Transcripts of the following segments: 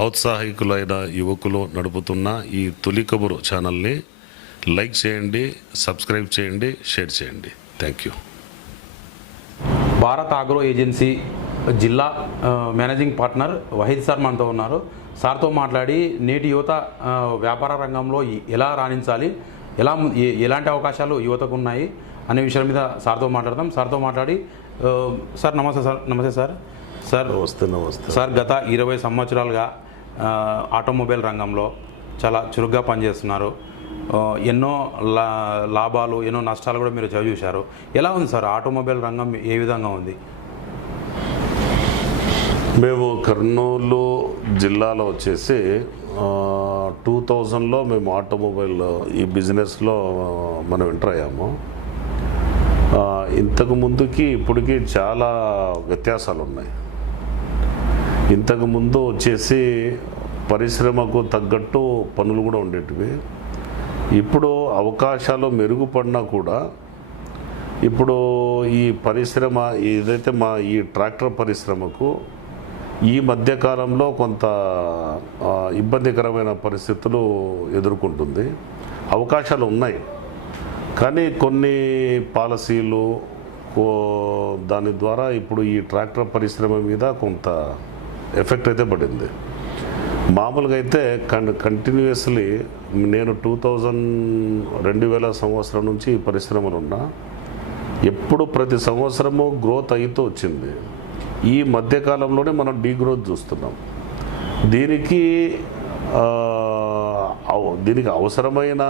ఔత్సాహికులైన యువకులు నడుపుతున్న ఈ తొలి కబురు ఛానల్ని లైక్ చేయండి, సబ్స్క్రైబ్ చేయండి, షేర్ చేయండి. Thank you. Bharat agro agency జిల్లా మేనేజింగ్ పార్ట్నర్ వహీద్ సార్ మనతో ఉన్నారు. సార్తో మాట్లాడి నేటి యువత వ్యాపార రంగంలో ఎలా రాణించాలి, ఎలాంటి అవకాశాలు యువతకు ఉన్నాయి అనే విషయాల మీద సార్తో మాట్లాడదాం. సార్తో మాట్లాడి సార్ నమస్తే సార్. నమస్తే సార్. సార్ నమస్తే సార్. గత 20 సంవత్సరాలుగా ఆటోమొబైల్ రంగంలో చాలా చురుగ్గా పనిచేస్తున్నారు. ఎన్నో లాభాలు, ఎన్నో నష్టాలు కూడా మీరు చూశారు. ఎలా ఉంది సార్ ఆటోమొబైల్ రంగం, ఏ విధంగా ఉంది? మేము కర్నూలు జిల్లాలో వచ్చేసి 2000లో మేము ఆటోమొబైల్ ఈ బిజినెస్లో మనం ఎంటర్ అయ్యాము. ఇంతకు ముందుకి ఇప్పటికీ చాలా వ్యత్యాసాలు ఉన్నాయి. ఇంతకుముందు వచ్చేసి పరిశ్రమకు తగ్గట్టు పనులు కూడా ఉండేటివి. ఇప్పుడు అవకాశాలు మెరుగుపడినా కూడా ఇప్పుడు ఈ పరిశ్రమ ఏదైతే ఈ ట్రాక్టర్ పరిశ్రమకు ఈ మధ్యకాలంలో కొంత ఇబ్బందికరమైన పరిస్థితులు ఎదుర్కొంటుంది. అవకాశాలు ఉన్నాయి, కానీ కొన్ని పాలసీలు దాని ద్వారా ఇప్పుడు ఈ ట్రాక్టర్ పరిశ్రమ మీద కొంత ఎఫెక్ట్ అయితే పడింది. మామూలుగా అయితే కంటిన్యూస్లీ నేను 2000 సంవత్సరం నుంచి ఈ పరిశ్రమలో ఉన్నా. ఎప్పుడు ప్రతి సంవత్సరము గ్రోత్ అవుతూ వచ్చింది. ఈ మధ్యకాలంలోనే మనం డీగ్రోత్ చూస్తున్నాం. దీనికి అవసరమైన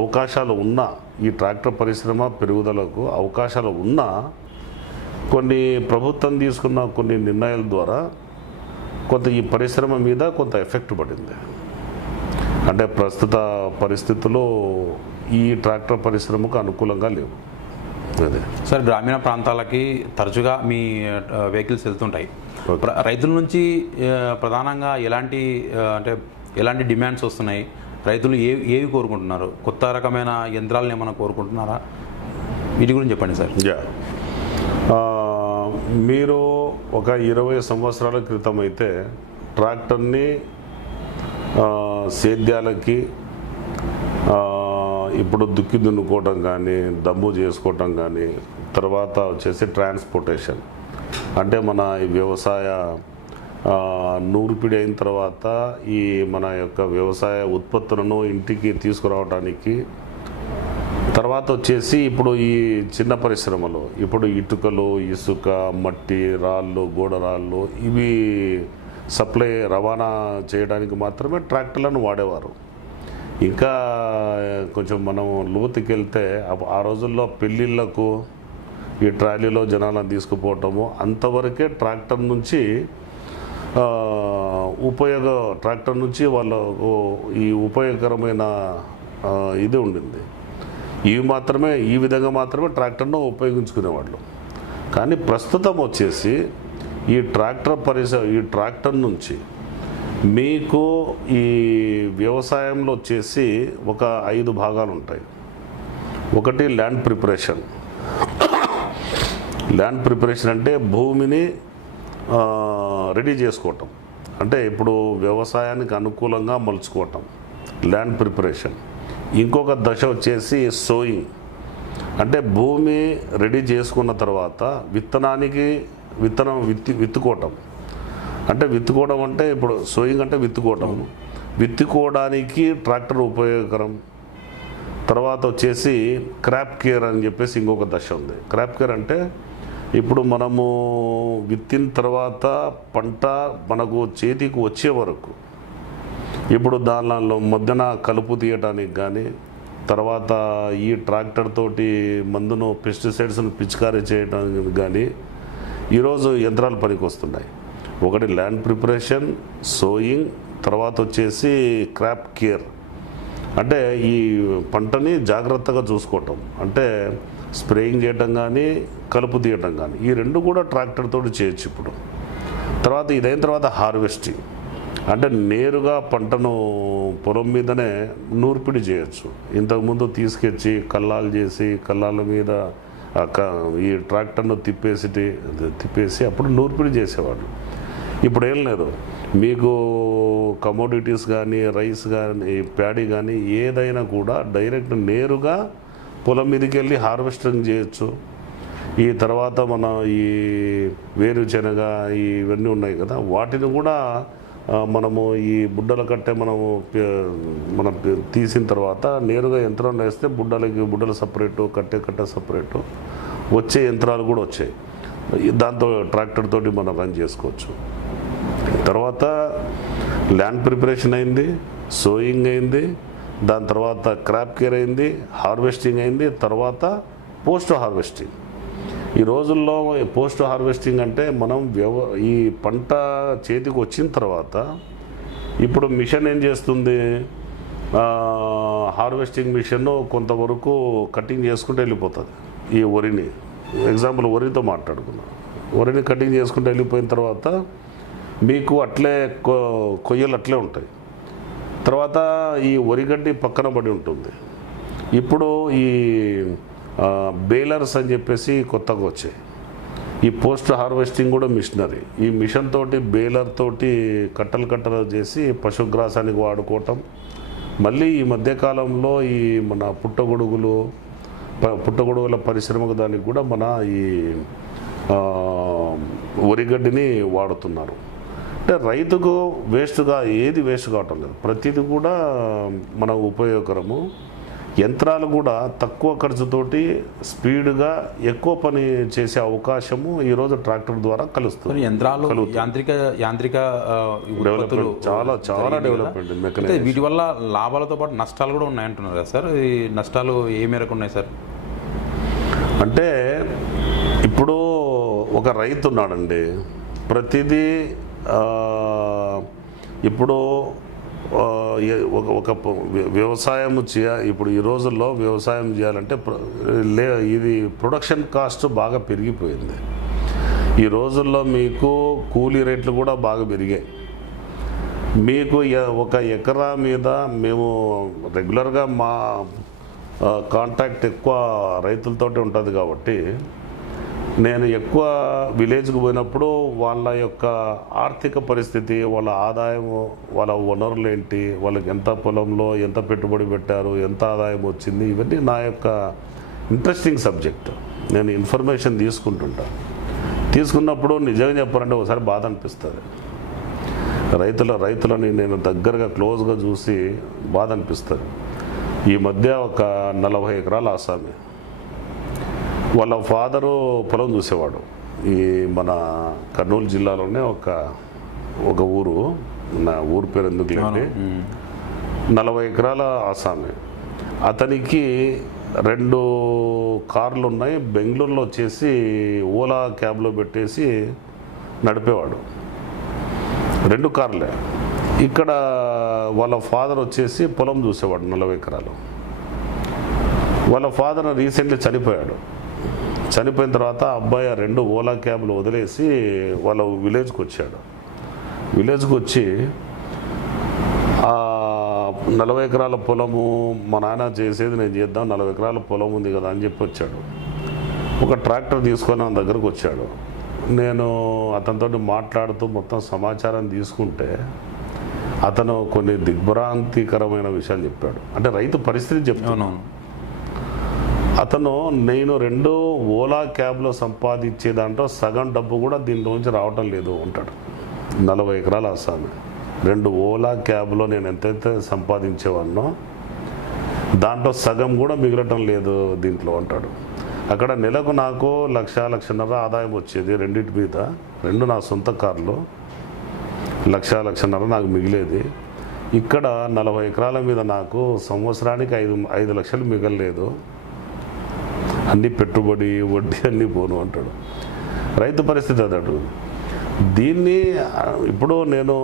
అవకాశాలు ఉన్నా, ఈ ట్రాక్టర్ పరిశ్రమ పెరుగుదలకు అవకాశాలు ఉన్నా, కొన్ని ప్రభుత్వం తీసుకున్న కొన్ని నిర్ణయాల ద్వారా కొంత ఈ పరిశ్రమ మీద కొంత ఎఫెక్ట్ పడింది. అంటే ప్రస్తుత పరిస్థితుల్లో ఈ ట్రాక్టర్ పరిశ్రమకు అనుకూలంగా లేవు. అదే సార్, గ్రామీణ ప్రాంతాలకి తరచుగా మీ వెహికల్స్ వెళ్తుంటాయి. రైతుల నుంచి ప్రధానంగా ఎలాంటి డిమాండ్స్ వస్తున్నాయి? రైతులు ఏవి కోరుకుంటున్నారు? కొత్త రకమైన యంత్రాలను ఏమైనా కోరుకుంటున్నారా? వీటి గురించి చెప్పండి సార్. మీరు ఒక 20 సంవత్సరాల క్రితం అయితే ట్రాక్టర్ని సేద్యాలకి ఇప్పుడు దుక్కి దున్నుకోవటం కానీ, దమ్ము చేసుకోవటం కానీ, తర్వాత వచ్చేసి ట్రాన్స్పోర్టేషన్ అంటే మన వ్యవసాయ నూర్పిడి అయిన తర్వాత ఈ మన యొక్క వ్యవసాయ ఉత్పత్తులను ఇంటికి తీసుకురావడానికి, తర్వాత వచ్చేసి ఇప్పుడు ఈ చిన్న పరిశ్రమలు ఇప్పుడు ఇటుకలు, ఇసుక, మట్టి, రాళ్ళు, గోడరాళ్ళు ఇవి సప్లై రవాణా చేయడానికి మాత్రమే ట్రాక్టర్లను వాడేవారు. ఇంకా కొంచెం మనం లోతుకి వెళ్తే ఆ రోజుల్లో పెళ్ళిళ్ళకు ఈ ట్రాలీలో జనాలను తీసుకుపోవటము అంతవరకే ట్రాక్టర్ నుంచి ట్రాక్టర్ నుంచి వాళ్ళకు ఈ ఉపయోగకరమైన ఇది ఉండింది. ఈ విధంగా మాత్రమే ట్రాక్టర్ను ఉపయోగించుకునేవాళ్ళు. కానీ ప్రస్తుతం వచ్చేసి ఈ ట్రాక్టర్ నుంచి మీకు ఈ వ్యవసాయంలో వచ్చేసి ఒక 5 భాగాలు ఉంటాయి. ఒకటి ల్యాండ్ ప్రిపరేషన్. ల్యాండ్ ప్రిపరేషన్ అంటే భూమిని రెడీ చేసుకోవటం, అంటే ఇప్పుడు వ్యవసాయానికి అనుకూలంగా మలుచుకోవటం, ల్యాండ్ ప్రిపరేషన్. ఇంకొక దశ వచ్చేసి సోయింగ్, అంటే భూమి రెడీ చేసుకున్న తర్వాత విత్తుకోవటం. అంటే విత్తుకోవడం అంటే ఇప్పుడు సోయింగ్ అంటే విత్తుకోవడానికి ట్రాక్టర్ ఉపయోగకరం. తర్వాత వచ్చేసి క్రాప్ కేర్ అని చెప్పేసి ఇంకొక దశ ఉంది. క్రాప్ కేర్ అంటే ఇప్పుడు మనము విత్తిన తర్వాత పంట మనకు చేతికి వచ్చే వరకు ఇప్పుడు దానిలో మధ్యన కలుపు తీయటానికి కానీ, తర్వాత ఈ ట్రాక్టర్ తోటి మందును పెస్టిసైడ్స్ను పిచికారీ చేయడానికి కానీ ఈరోజు యంత్రాలు పనికి వస్తున్నాయి. ఒకటి ల్యాండ్ ప్రిపరేషన్, సోయింగ్, తర్వాత వచ్చేసి క్రాప్ కేర్ అంటే ఈ పంటని జాగ్రత్తగా చూసుకోవటం, అంటే స్ప్రేయింగ్ చేయటం కానీ, కలుపు తీయటం కానీ, ఈ రెండు కూడా ట్రాక్టర్ తోటి చేయొచ్చు ఇప్పుడు. తర్వాత ఇదైన తర్వాత హార్వెస్టింగ్, అంటే నేరుగా పంటను పొలం మీదనే నూర్పిడి చేయొచ్చు. ఇంతకుముందు తీసుకొచ్చి కల్లాలు చేసి కల్లాల మీద ఈ ట్రాక్టర్ను తిప్పేసి అప్పుడు నూర్పిడి చేసేవాళ్ళు. ఇప్పుడు ఏం లేదు, మీకు కమోడిటీస్ కానీ రైస్ కానీ ప్యాడీ కానీ ఏదైనా కూడా డైరెక్ట్ నేరుగా పొలం మీదకి వెళ్ళి హార్వెస్టింగ్ చేయొచ్చు. ఈ తర్వాత మన ఈ వేరుశనగ ఇవన్నీ ఉన్నాయి కదా, వాటిని కూడా మనము ఈ బుడ్డల కట్టే మనం తీసిన తర్వాత నేరుగా యంత్రంలో వేస్తే బుడ్డలు సపరేటు, కట్టే సపరేటు వచ్చే యంత్రాలు కూడా వచ్చాయి. దాంతో ట్రాక్టర్ తోటి మనం రన్ చేసుకోవచ్చు. తర్వాత ల్యాండ్ ప్రిపరేషన్ అయింది, సోయింగ్ అయింది, దాని తర్వాత క్రాప్ కేర్ అయింది, హార్వెస్టింగ్ అయింది, తర్వాత పోస్ట్ హార్వెస్టింగ్. ఈ రోజుల్లో పోస్ట్ హార్వెస్టింగ్ అంటే మనం ఈ పంట చేతికి వచ్చిన తర్వాత ఇప్పుడు మిషన్ ఏం చేస్తుంది, హార్వెస్టింగ్ మిషన్ కొంతవరకు కటింగ్ చేసుకుంటూ వెళ్ళిపోతుంది. ఈ వరిని ఎగ్జాంపుల్ వరితో మాట్లాడుకున్నాం, వరిని కటింగ్ చేసుకుంటూ వెళ్ళిపోయిన తర్వాత మీకు అట్లే కొయ్యలు అట్లే ఉంటాయి. తర్వాత ఈ వరిగడ్డి పక్కన పడి ఉంటుంది. ఇప్పుడు ఈ బేలర్స్ అని చెప్పేసి కొత్తగా వచ్చాయి. ఈ పోస్ట్ హార్వెస్టింగ్ కూడా మిషనరీ. ఈ మిషన్ తోటి బేలర్ తోటి కట్టలు చేసి పశుగ్రాసానికి వాడుకోవటం. మళ్ళీ ఈ మధ్యకాలంలో ఈ మన పుట్టగొడుగుల పరిశ్రమకు దానికి కూడా మన ఈ వరిగడ్డిని వాడుతున్నారు. అంటే రైతుకు వేస్ట్గా ఏది వేస్ట్ కావటం లేదు, ప్రతిదీ కూడా మన ఉపయోగకరము. యంత్రాలు కూడా తక్కువ ఖర్చుతోటి స్పీడ్గా ఎక్కువ పని చేసే అవకాశము ఈరోజు ట్రాక్టర్ ద్వారా కలుస్తుంది. యంత్రాలు యాంత్రిక డెవలప్మెంట్ చాలా డెవలప్మెంట్ మెకానిజం. వీటి వల్ల లాభాలతో పాటు నష్టాలు కూడా ఉన్నాయంటున్నారు కదా సార్, ఈ నష్టాలు ఏ మేరకు ఉన్నాయి సార్? అంటే ఇప్పుడు ఒక రైతు ఉన్నాడండి, ప్రతిదీ ఇప్పుడు ఒక వ్యవసాయం ఇప్పుడు ఈ రోజుల్లో వ్యవసాయం చేయాలంటే ఇది ప్రొడక్షన్ కాస్ట్ బాగా పెరిగిపోయింది. ఈ రోజుల్లో మీకు కూలీ రేట్లు కూడా బాగా పెరిగాయి. మీకు ఒక ఎకరా మీద మేము రెగ్యులర్గా మా కాంటాక్ట్ ఎక్కువ రైతులతోటి ఉంటుంది కాబట్టి నేను ఎక్కువ విలేజ్కి పోయినప్పుడు వాళ్ళ యొక్క ఆర్థిక పరిస్థితి, వాళ్ళ ఆదాయం, వాళ్ళ వనరులు ఏంటి, వాళ్ళకి ఎంత పొలంలో ఎంత పెట్టుబడి పెట్టారు, ఎంత ఆదాయం వచ్చింది, ఇవన్నీ నా యొక్క ఇంట్రెస్టింగ్ సబ్జెక్ట్. నేను ఇన్ఫర్మేషన్ తీసుకున్నప్పుడు నిజంగా చెప్పాలంటే ఒకసారి బాధ అనిపిస్తుంది. రైతులని నేను దగ్గరగా క్లోజ్గా చూసి బాధ అనిపిస్తుంది. ఈ మధ్య ఒక 40 ఎకరాల ఆసామి, వాళ్ళ ఫాదరు పొలం చూసేవాడు. ఈ మన కర్నూలు జిల్లాలోనే ఒక ఊరు, నా ఊరు పేరు ఎందుకు లేండి, 40 ఎకరాల ఆసామి. అతనికి 2 కార్లు ఉన్నాయి. బెంగళూరులో వచ్చేసి ఓలా క్యాబ్లో పెట్టేసి నడిపేవాడు, 2 కార్లే. ఇక్కడ వాళ్ళ ఫాదర్ వచ్చేసి పొలం చూసేవాడు 40 ఎకరాలు. వాళ్ళ ఫాదర్ రీసెంట్లీ చనిపోయిన తర్వాత అబ్బాయి 2 ఓలా క్యాబ్లు వదిలేసి వాళ్ళ విలేజ్కి వచ్చాడు. విలేజ్కి వచ్చి 40 ఎకరాల పొలము మా నాన్న చేసేది నేను చేద్దాం, 40 ఎకరాల పొలం ఉంది కదా అని చెప్పి వచ్చాడు. ఒక ట్రాక్టర్ తీసుకొని నా దగ్గరకు వచ్చాడు. నేను అతనితో మాట్లాడుతూ మొత్తం సమాచారం తీసుకుంటే అతను కొన్ని దిగ్భ్రాంతికరమైన విషయాలు చెప్పాడు. అంటే రైతు పరిస్థితి చెప్తున్నాను. అతను నేను 2 ఓలా క్యాబ్లో సంపాదించే దాంట్లో సగం డబ్బు కూడా దీంట్లోంచి రావటం లేదు అంటాడు. 40 ఎకరాల ఆసామి, 2 ఓలా క్యాబ్లో నేను ఎంతైతే సంపాదించేవాడినో దాంట్లో సగం కూడా మిగలటం లేదు దీంట్లో అంటాడు. అక్కడ నెలకు నాకు 1,00,000-1,50,000 ఆదాయం వచ్చేది రెండింటి మీద. 2 నా సొంత కార్లు, 1,00,000-1,50,000 నాకు మిగిలేది. ఇక్కడ 40 ఎకరాల మీద నాకు సంవత్సరానికి 5 లక్షలు మిగలలేదు, అన్ని పెట్టుబడి వడ్డీ అన్నీ పోను అంటాడు. రైతు పరిస్థితి అదాడు. దీన్ని ఇప్పుడు నేను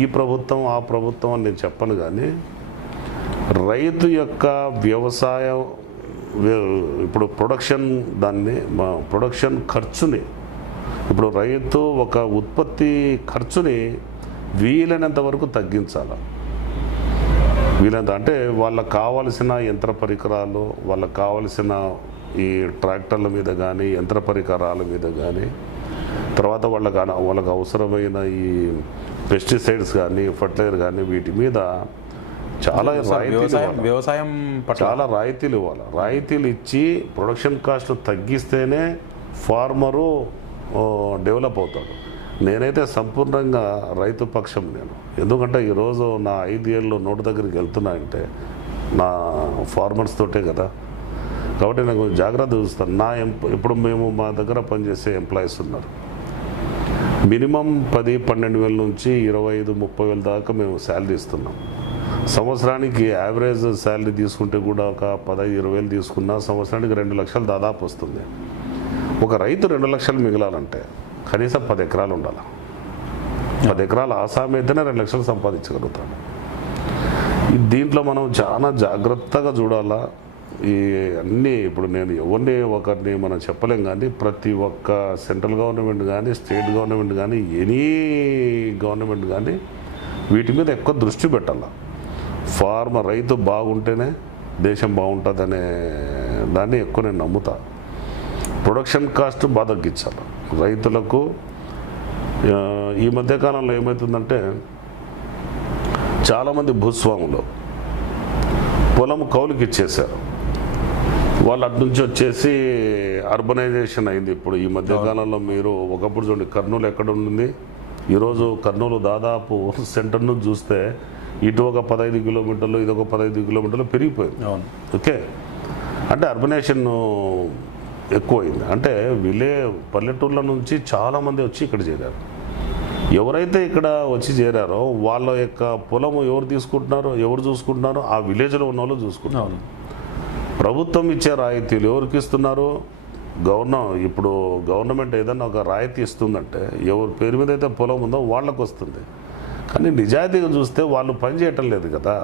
ఈ ప్రభుత్వం ఆ ప్రభుత్వం అని నేను చెప్పను, కానీ రైతు యొక్క వ్యవసాయం ఇప్పుడు ప్రొడక్షన్ ఖర్చుని, ఇప్పుడు రైతు ఒక ఉత్పత్తి ఖర్చుని వీలైనంత వరకు తగ్గించాలి. అంటే వాళ్ళకు కావలసిన యంత్ర పరికరాలు, వాళ్ళకు కావలసిన ఈ ట్రాక్టర్ల మీద కానీ యంత్ర పరికరాల మీద కానీ, తర్వాత వాళ్ళకు అవసరమైన ఈ పెస్టిసైడ్స్ కానీ ఫర్టిలైజర్ కానీ వీటి మీద చాలా వ్యవసాయం చాలా రాయితీలు ఇవ్వాలి. రాయితీలు ఇచ్చి ప్రొడక్షన్ కాస్ట్ తగ్గిస్తేనే ఫార్మరు డెవలప్ అవుతాడు. నేనైతే సంపూర్ణంగా రైతు పక్షం నేను. ఎందుకంటే ఈరోజు నా 5 ఏళ్ళు నోటి దగ్గరికి వెళ్తున్నా అంటే నా ఫార్మర్స్ తోటే కదా. కాబట్టి నేను జాగ్రత్త చూస్తాను. ఇప్పుడు మేము మా దగ్గర పనిచేసే ఎంప్లాయీస్ ఉన్నారు. మినిమం 10-12 వేల నుంచి 25-30 వేల దాకా మేము శాలరీ ఇస్తున్నాం. సంవత్సరానికి యావరేజ్ శాలరీ తీసుకుంటే కూడా ఒక 15-20 వేలు తీసుకున్నా సంవత్సరానికి 2 లక్షలు దాదాపు వస్తుంది. ఒక రైతు 2 లక్షలు మిగలాలంటే కనీసం 10 ఎకరాలు ఉండాలి. 10 ఎకరాల ఆసామి అయితేనే 2 లక్షలు సంపాదించగలుగుతాడు. దీంట్లో మనం చాలా జాగ్రత్తగా చూడాలా. ఈ అన్నీ ఇప్పుడు నేను ఒకరిని మనం చెప్పలేం, కానీ ప్రతి ఒక్క సెంట్రల్ గవర్నమెంట్ కానీ స్టేట్ గవర్నమెంట్ కానీ ఎనీ గవర్నమెంట్ కానీ వీటి మీద ఎక్కువ దృష్టి పెట్టాలి. రైతు బాగుంటేనే దేశం బాగుంటుందనే దాన్ని ఎక్కువ నేను నమ్ముతా. ప్రొడక్షన్ కాస్ట్ బాగా తగ్గించాలి రైతులకు. ఈ మధ్యకాలంలో ఏమవుతుందంటే చాలామంది భూస్వాములు పొలం కౌలుకి ఇచ్చేశారు. వాళ్ళు అటు నుంచి వచ్చేసి అర్బనైజేషన్ అయింది. ఇప్పుడు ఈ మధ్యకాలంలో మీరు ఒకప్పుడు చూడండి, కర్నూలు ఎక్కడ ఉంది, ఈరోజు కర్నూలు దాదాపు సెంటర్ నుంచి చూస్తే ఇటు ఒక 15 కిలోమీటర్లు ఇది ఒక 15 కిలోమీటర్లు పెరిగిపోయింది. ఓకే, అంటే అర్బనైజేషన్ ఎక్కువైంది. అంటే పల్లెటూర్ల నుంచి చాలామంది వచ్చి ఇక్కడ చేరారు. ఎవరైతే ఇక్కడ వచ్చి చేరారో వాళ్ళ యొక్క పొలము ఎవరు చూసుకుంటున్నారో ఆ విలేజ్లో ఉన్న వాళ్ళు చూసుకుంటున్నారు. ప్రభుత్వం ఇచ్చే రాయితీలు ఎవరికి ఇస్తున్నారు? ఇప్పుడు గవర్నమెంట్ ఏదైనా ఒక రాయితీ ఇస్తుందంటే ఎవరి పేరు మీద అయితే పొలం ఉందో వాళ్ళకు వస్తుంది. కానీ నిజాయితీగా చూస్తే వాళ్ళు పని చేయటం లేదు కదా.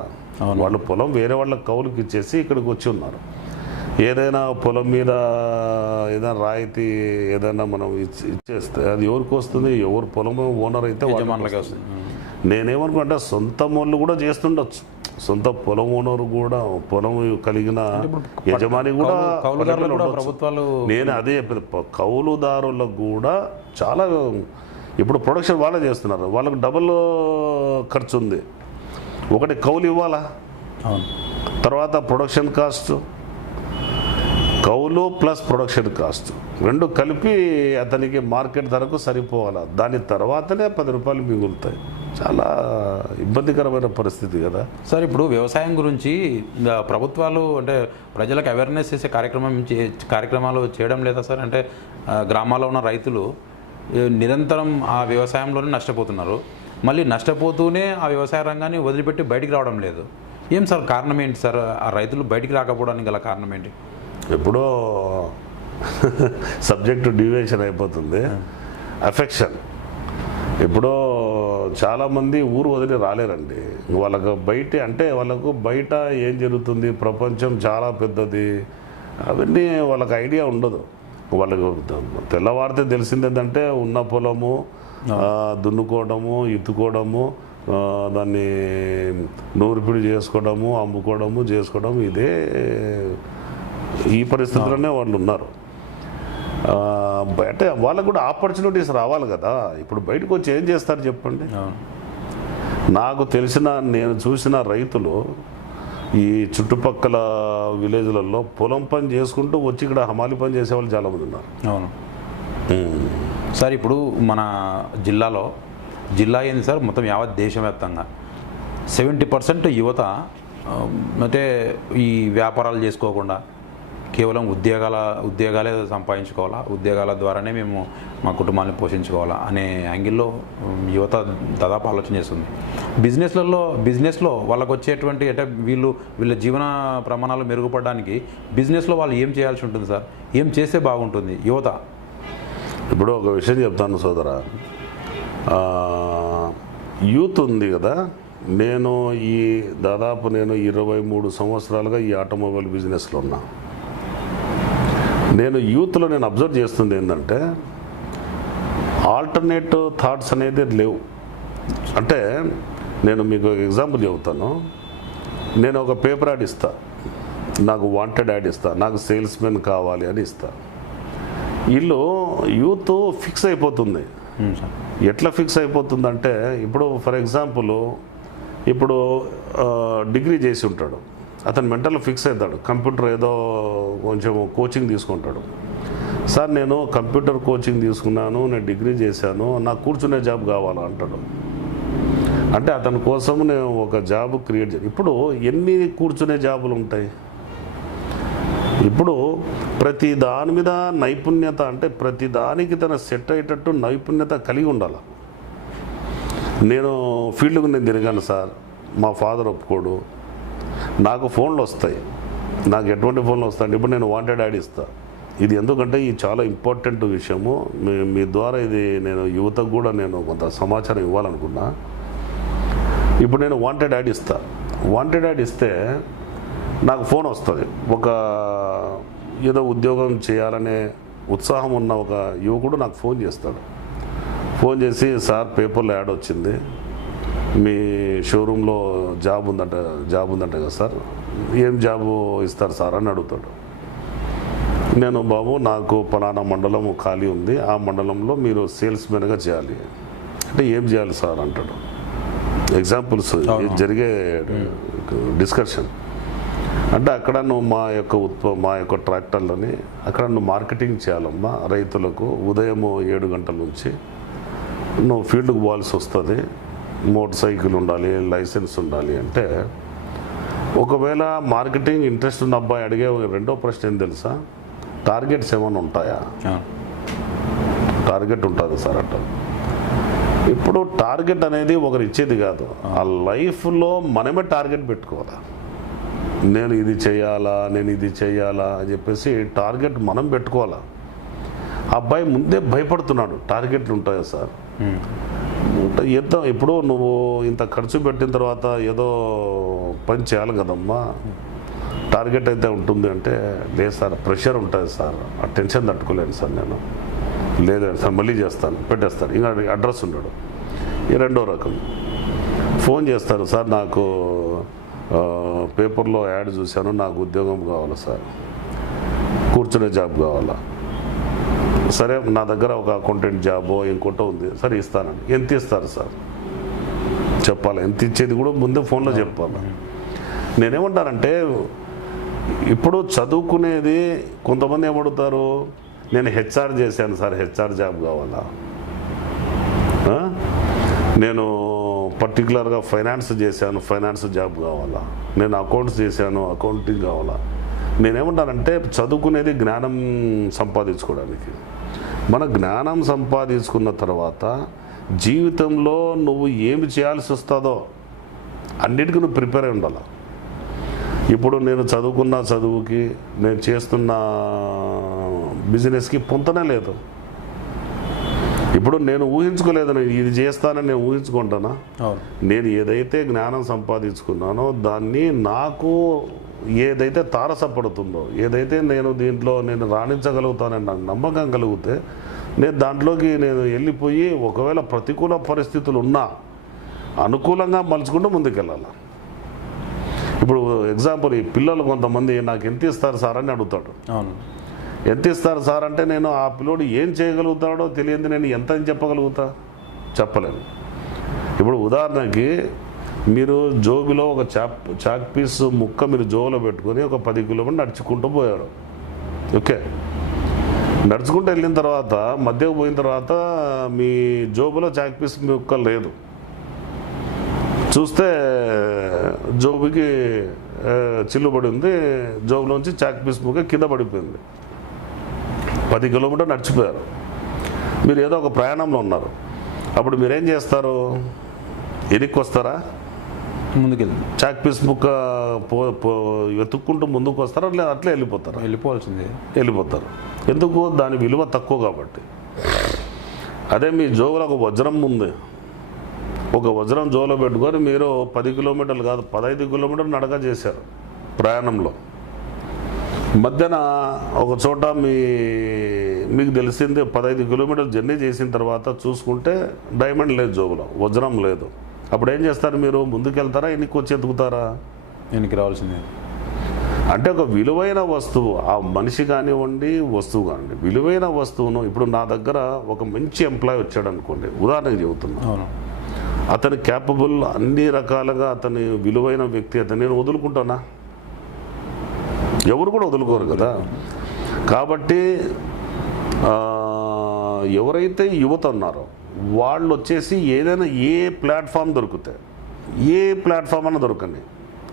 వాళ్ళు పొలం వేరే వాళ్ళకి కౌలుకి ఇచ్చేసి ఇక్కడికి వచ్చి ఉన్నారు. ఏదైనా పొలం మీద ఏదైనా రాయితీ ఏదైనా మనం ఇచ్చేస్తే అది ఎవరికి వస్తుంది? ఎవరు పొలం ఓనర్ అయితే వాళ్ళకి వస్తుంది. నేనేమనుకుంటే సొంత వాళ్ళు కూడా చేస్తుండొచ్చు. సొంత పొలం ఓనరు కూడా పొలం కలిగిన యజమాని కూడా ప్రభుత్వాలు. నేను అదే కౌలుదారులకు కూడా చాలా ఇప్పుడు ప్రొడక్షన్ వాళ్ళే చేస్తున్నారు. వాళ్ళకు డబుల్ ఖర్చు ఉంది. ఒకటి కౌలు ఇవ్వాలా, తర్వాత ప్రొడక్షన్ కాస్ట్, కౌలు ప్లస్ ప్రొడక్షన్ కాస్ట్ రెండు కలిపి అతనికి మార్కెట్ ధరకు సరిపోవాలా. దాని తర్వాతనే 10 రూపాయలు మిగులుతాయి. చాలా ఇబ్బందికరమైన పరిస్థితి కదా సార్. ఇప్పుడు వ్యవసాయం గురించి ప్రభుత్వాలు అంటే ప్రజలకు అవేర్నెస్ చేసే కార్యక్రమాలు చేయడం లేదా సార్? అంటే గ్రామాల్లో ఉన్న రైతులు నిరంతరం ఆ వ్యవసాయంలోనే నష్టపోతున్నారు. మళ్ళీ నష్టపోతూనే ఆ వ్యవసాయ రంగాన్ని వదిలిపెట్టి బయటికి రావడం లేదు. ఏం సార్ కారణం ఏంటి సార్? ఆ రైతులు బయటికి రాకపోవడానికి గల కారణం ఏంటి? ఎప్పుడో సబ్జెక్టు డివియేషన్ అయిపోతుంది. అఫెక్షన్. ఇప్పుడు చాలామంది ఊరు వదిలి రాలేరండి. వాళ్ళకు బయట ఏం జరుగుతుంది, ప్రపంచం చాలా పెద్దది, అవన్నీ వాళ్ళకి ఐడియా ఉండదు. వాళ్ళకు తెల్లవారితే తెలిసింది ఏంటంటే ఉన్న పొలము దున్నుకోవడము, ఇత్తుకోవడము, దాన్ని నూర్పిడి చేసుకోవడము, చేసుకోవడము, ఇదే ఈ పరిస్థితుల్లోనే వాళ్ళు ఉన్నారు. అంటే వాళ్ళకు కూడా ఆపర్చునిటీస్ రావాలి కదా. ఇప్పుడు బయటకు వచ్చి ఏం చేస్తారు చెప్పండి? నాకు నేను చూసిన రైతులు ఈ చుట్టుపక్కల విలేజ్లలో పొలం పని చేసుకుంటూ వచ్చి ఇక్కడ హమాలి పని చేసే వాళ్ళు చాలామంది ఉన్నారు. అవును సార్. ఇప్పుడు మన జిల్లా ఏంది సార్, మొత్తం యావత్ దేశవ్యాప్తంగా 70% యువత అంటే ఈ వ్యాపారాలు చేసుకోకుండా కేవలం ఉద్యోగాలే సంపాదించుకోవాలా, ఉద్యోగాల ద్వారానే మేము మా కుటుంబాన్ని పోషించుకోవాలా అనే యాంగిల్లో యువత దాదాపు ఆలోచన చేస్తుంది. బిజినెస్లో వాళ్ళకు వచ్చేటువంటి అంటే వీళ్ళ జీవన ప్రమాణాలు మెరుగుపడడానికి బిజినెస్లో వాళ్ళు ఏం చేయాల్సి ఉంటుంది సార్? ఏం చేస్తే బాగుంటుంది యువత? ఇప్పుడు ఒక విషయం చెప్తాను సోదరా. యూత్ ఉంది కదా, నేను 23 సంవత్సరాలుగా ఈ ఆటోమొబైల్ బిజినెస్లో ఉన్నా. యూత్లో అబ్జర్వ్ చేస్తుంది ఏంటంటే ఆల్టర్నేటివ్ థాట్స్ అనేది లేవు. అంటే నేను మీకు ఎగ్జాంపుల్ చెబుతాను. నేను ఒక పేపర్ యాడ్ ఇస్తా, నాకు వాంటెడ్ యాడ్ ఇస్తా, నాకు సేల్స్ మెన్ కావాలి అని ఇస్తా. యూత్ ఫిక్స్ అయిపోతుంది. సార్. ఎట్లా ఫిక్స్ అయిపోతుందంటే ఇప్పుడు ఫర్ ఎగ్జాంపుల్ ఇప్పుడు డిగ్రీ చేసి ఉంటాడు, అతను మెంటల్ ఫిక్స్ అవుతాడు, కంప్యూటర్ ఏదో కొంచెం కోచింగ్ తీసుకుంటాడు. సార్ నేను కంప్యూటర్ కోచింగ్ తీసుకున్నాను, నేను డిగ్రీ చేశాను, నాకు కూర్చునే జాబ్ కావాలా అంటాడు. అంటే అతని కోసం నేను ఒక జాబ్ క్రియేట్ చేయాలి. ఇప్పుడు ఎన్ని కూర్చునే జాబులు ఉంటాయి? ఇప్పుడు ప్రతి దాని మీద నైపుణ్యత, అంటే ప్రతి దానికి తన సెట్ అయ్యేటట్టు నైపుణ్యత కలిగి ఉండాలి. నేను ఫీల్డ్కు నేను తిరిగాను సార్, మా ఫాదర్ ఒప్పుకోడు, నాకు ఫోన్లు వస్తాయి, నాకు ఎటువంటి ఫోన్లు వస్తాయి, ఇప్పుడు నేను వాంటెడ్ యాడ్ ఇస్తా. ఇది ఎందుకంటే ఇది చాలా ఇంపార్టెంట్ విషయము, మీ ద్వారా ఇది నేను యువతకు కూడా నేను కొంత సమాచారం ఇవ్వాలనుకున్నా. ఇప్పుడు నేను వాంటెడ్ యాడ్ ఇస్తా, వాంటెడ్ యాడ్ ఇస్తే నాకు ఫోన్ వస్తుంది, ఒక ఏదో ఉద్యోగం చేయాలనే ఉత్సాహం ఉన్న ఒక యువకుడు నాకు ఫోన్ చేస్తాడు. ఫోన్ చేసి సార్ పేపర్లో యాడ్ వచ్చింది, మీ షోరూంలో జాబ్ ఉందంట కదా సార్, ఏం జాబు ఇస్తారు సార్ అని అడుగుతాడు. నేను బాబు నాకు పలానా మండలం ఖాళీ ఉంది, ఆ మండలంలో మీరు సేల్స్మెన్గా చేయాలి అంటే ఏం చేయాలి సార్ అంటాడు. ఎగ్జాంపుల్స్ జరిగే డిస్కషన్. అంటే అక్కడ నువ్వు మా యొక్క ట్రాక్టర్లని అక్కడ నువ్వు మార్కెటింగ్ చేయాలమ్మా రైతులకు, ఉదయం 7 గంటల నుంచి నువ్వు ఫీల్డ్కి పోవాల్సి వస్తుంది, మోటార్ సైకిల్ ఉండాలి, లైసెన్స్ ఉండాలి. అంటే ఒకవేళ మార్కెటింగ్ ఇంట్రెస్ట్ ఉన్న అబ్బాయి అడిగే రెండో ప్రశ్న ఏం తెలుసా, టార్గెట్స్ ఏమైనా ఉంటాయా? టార్గెట్ ఉంటుంది సార్ అంట. ఇప్పుడు టార్గెట్ అనేది ఒకరు ఇచ్చేది కాదు, ఆ లైఫ్లో మనమే టార్గెట్ పెట్టుకోవాలి. నేను ఇది చేయాలా, నేను ఇది చేయాలా అని చెప్పేసి టార్గెట్ మనం పెట్టుకోవాలా. ఆ అబ్బాయి ముందే భయపడుతున్నాడు, టార్గెట్లు ఉంటాయా సార్? ఏదో ఇప్పుడు నువ్వు ఇంత ఖర్చు పెట్టిన తర్వాత ఏదో పని చేయాలి కదమ్మా, టార్గెట్ అయితే ఉంటుంది అంటే, లేదు సార్ ప్రెషర్ ఉంటుంది సార్, ఆ టెన్షన్ తట్టుకోలేను సార్ నేను, లేదు సార్ మళ్ళీ చేస్తాను పెట్టేస్తాను, ఇంకా అడ్రస్ ఉన్నాడు. ఈ రెండో రకం ఫోన్ చేస్తారు, సార్ నాకు పేపర్లో యాడ్ చూశాను, నాకు ఉద్యోగం కావాలి సార్, కూర్చునే జాబ్ కావాలా. సరే నా దగ్గర ఒక అకౌంటెంట్ జాబో ఇంకోటో ఉంది, సరే ఇస్తానండి. ఎంత ఇస్తారు సార్ చెప్పాలి, ఎంత ఇచ్చేది కూడా ముందే ఫోన్లో చెప్పాలి. నేనేమంటానంటే ఇప్పుడు చదువుకునేది కొంతమంది ఏమడుగుతారు, నేను హెచ్ఆర్ చేశాను సార్, హెచ్ఆర్ జాబ్ కావాలా, నేను పర్టికులర్గా ఫైనాన్స్ చేశాను, ఫైనాన్స్ జాబ్ కావాలా, నేను అకౌంట్స్ చేశాను, అకౌంటింగ్ కావాలా. నేనేమంటానంటే చదువుకునేది జ్ఞానం సంపాదించుకోవడానికి. మన జ్ఞానం సంపాదించుకున్న తర్వాత జీవితంలో నువ్వు ఏమి చేయాల్సి వస్తుందో అన్నిటికీ నువ్వు ప్రిపేర్ అయి ఉండాలి. ఇప్పుడు నేను చదువుకున్న చదువుకి, నేను చేస్తున్న బిజినెస్కి పొంతనే లేదు. ఇప్పుడు నేను ఊహించుకోలేదు, నేను ఇది చేస్తానని నేను ఊహించుకుంటానా? నేను ఏదైతే జ్ఞానం సంపాదించుకున్నానో దాన్ని నాకు ఏదైతే తారసపడుతుందో, ఏదైతే నేను దీంట్లో నేను రాణించగలుగుతానని నాకు నమ్మకం కలిగితే నేను దాంట్లోకి నేను వెళ్ళిపోయి, ఒకవేళ ప్రతికూల పరిస్థితులు ఉన్నా అనుకూలంగా మలుచుకుంటూ ముందుకెళ్ళాలి. ఇప్పుడు ఎగ్జాంపుల్, ఈ పిల్లలు కొంతమంది నాకు ఎంత ఇస్తారు సార్ అని అడుగుతాడు. ఎంత ఇస్తారు సార్ అంటే నేను ఆ పిల్లోడు ఏం చేయగలుగుతాడో తెలియదు, నేను ఎంత అని చెప్పగలుగుతా? చెప్పలేను. ఇప్పుడు ఉదాహరణకి మీరు జోబిలో ఒక చాక్ పీస్ ముక్క మీరు జోబులో పెట్టుకొని ఒక 10 కిలోమీటర్లు నడుచుకుంటూ పోయాడు. ఓకే, నడుచుకుంటూ వెళ్ళిన తర్వాత మధ్యకు పోయిన తర్వాత మీ జోబులో చాక్ పీస్ ముక్క లేదు, చూస్తే జోబుకి చిల్లుబడి ఉంది, జోబులోంచి చాక్ పీస్ ముక్క కింద పడిపోయింది. 10 కిలోమీటర్లు నడిచిపోయారు. మీరు ఏదో ఒక ప్రయాణంలో ఉన్నారు, అప్పుడు మీరేం చేస్తారు? వెనక్కి వస్తారా, ముందుకెళ్ళి చాక్ పీస్ ముక్క వెతుక్కుంటూ ముందుకు వస్తారా, లేదా అట్లే వెళ్ళిపోతారు? వెళ్ళిపోతారు. ఎందుకు? దాని విలువ తక్కువ కాబట్టి. అదే మీ జోబులో ఒక వజ్రం ఉంది, ఒక వజ్రం జోలో పెట్టుకొని మీరు 10 కిలోమీటర్లు కాదు 15 కిలోమీటర్లు నడక చేశారు ప్రయాణంలో. మధ్యన ఒక చోట మీకు తెలిసింది 15 కిలోమీటర్లు జర్నీ చేసిన తర్వాత చూసుకుంటే డైమండ్ లేదు జోబులో, వజ్రం లేదు. అప్పుడు ఏం చేస్తారు? మీరు ముందుకు వెళ్తారా, వెనక్కి వచ్చి ఎత్తుకుతారా? వెనక్కి రావాల్సిందే. అంటే ఒక విలువైన వస్తువు, ఆ మనిషి కానివ్వండి వస్తువు కానివ్వండి, విలువైన వస్తువును ఇప్పుడు నా దగ్గర ఒక మంచి ఎంప్లాయ్ వచ్చాడు అనుకోండి, ఉదాహరణకు చెబుతున్నా, అవును. అతని క్యాపబుల్ అన్ని రకాలుగా అతని విలువైన వ్యక్తి, అతను నేను వదులుకుంటానా? ఎవరు కూడా వదులుకోరు కదా. కాబట్టి ఎవరైతే యువత ఉన్నారో వాళ్ళు వచ్చేసి ఏదైనా ఏ ప్లాట్ఫామ్ దొరికితే, ఏ ప్లాట్ఫామ్ అన్న దొరకని,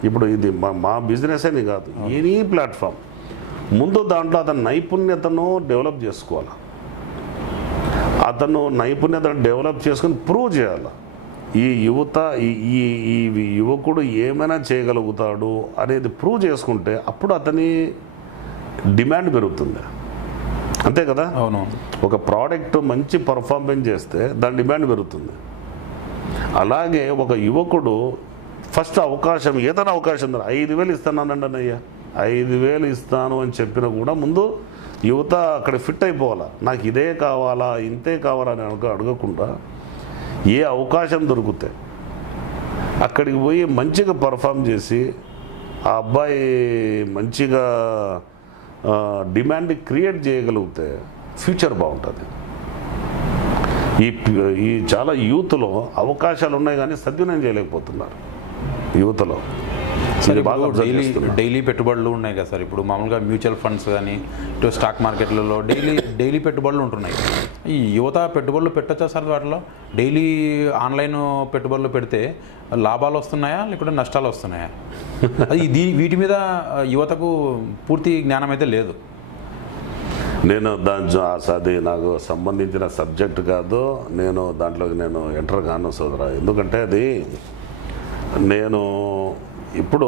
ఇప్పుడు ఇది మా బిజినెస్ అని కాదు, ఎనీ ప్లాట్ఫామ్, ముందు దాంట్లో అతని నైపుణ్యతను డెవలప్ చేసుకోవాలి. అతను నైపుణ్యతను డెవలప్ చేసుకుని ప్రూవ్ చేయాలి. ఈ యువత ఈ ఈ యువకుడు ఏమైనా చేయగలుగుతాడు అనేది ప్రూవ్ చేసుకుంటే అప్పుడు అతని డిమాండ్ పెరుగుతుంది. అంతే కదా. అవును. ఒక ప్రోడక్ట్ మంచి పర్ఫార్మెన్స్ చేస్తే దాని డిమాండ్ పెరుగుతుంది. అలాగే ఒక యువకుడు ఫస్ట్ అవకాశం, ఏదైనా అవకాశం 5,000 ఇస్తానండి అన్నయ్య, 5,000 ఇస్తాను అని చెప్పినా కూడా ముందు యువత అక్కడ ఫిట్ అయిపోవాలా. నాకు ఇదే కావాలా, ఇంతే కావాలా అని అడగకుండా ఏ అవకాశం దొరికితే అక్కడికి పోయి మంచిగా పర్ఫామ్ చేసి ఆ అబ్బాయి మంచిగా డిమాండ్ క్రియేట్ చేయగలిగితే ఫ్యూచర్ బాగుంటుంది. ఈ చాలా యూత్లో అవకాశాలు ఉన్నాయి కానీ సద్వినియోగం చేయలేకపోతున్నారు యువతలో. సార్ డైలీ పెట్టుబడులు ఉన్నాయి కదా సార్. ఇప్పుడు మామూలుగా మ్యూచువల్ ఫండ్స్ కానీ ఇటు స్టాక్ మార్కెట్లలో డైలీ పెట్టుబడులు ఉంటున్నాయి. ఈ యువత పెట్టుబడులు పెట్టచ్చా సార్? వాటిలో డైలీ ఆన్లైన్ పెట్టుబడులు పెడితే లాభాలు వస్తున్నాయా లేకుంటే నష్టాలు వస్తున్నాయా? అది వీటి మీద యువతకు పూర్తి జ్ఞానం అయితే లేదు. నేను అది నాకు సంబంధించిన సబ్జెక్ట్ కాదు, నేను దాంట్లోకి నేను ఎంటర్ కాను సోదరా. ఎందుకంటే అది నేను ఇప్పుడు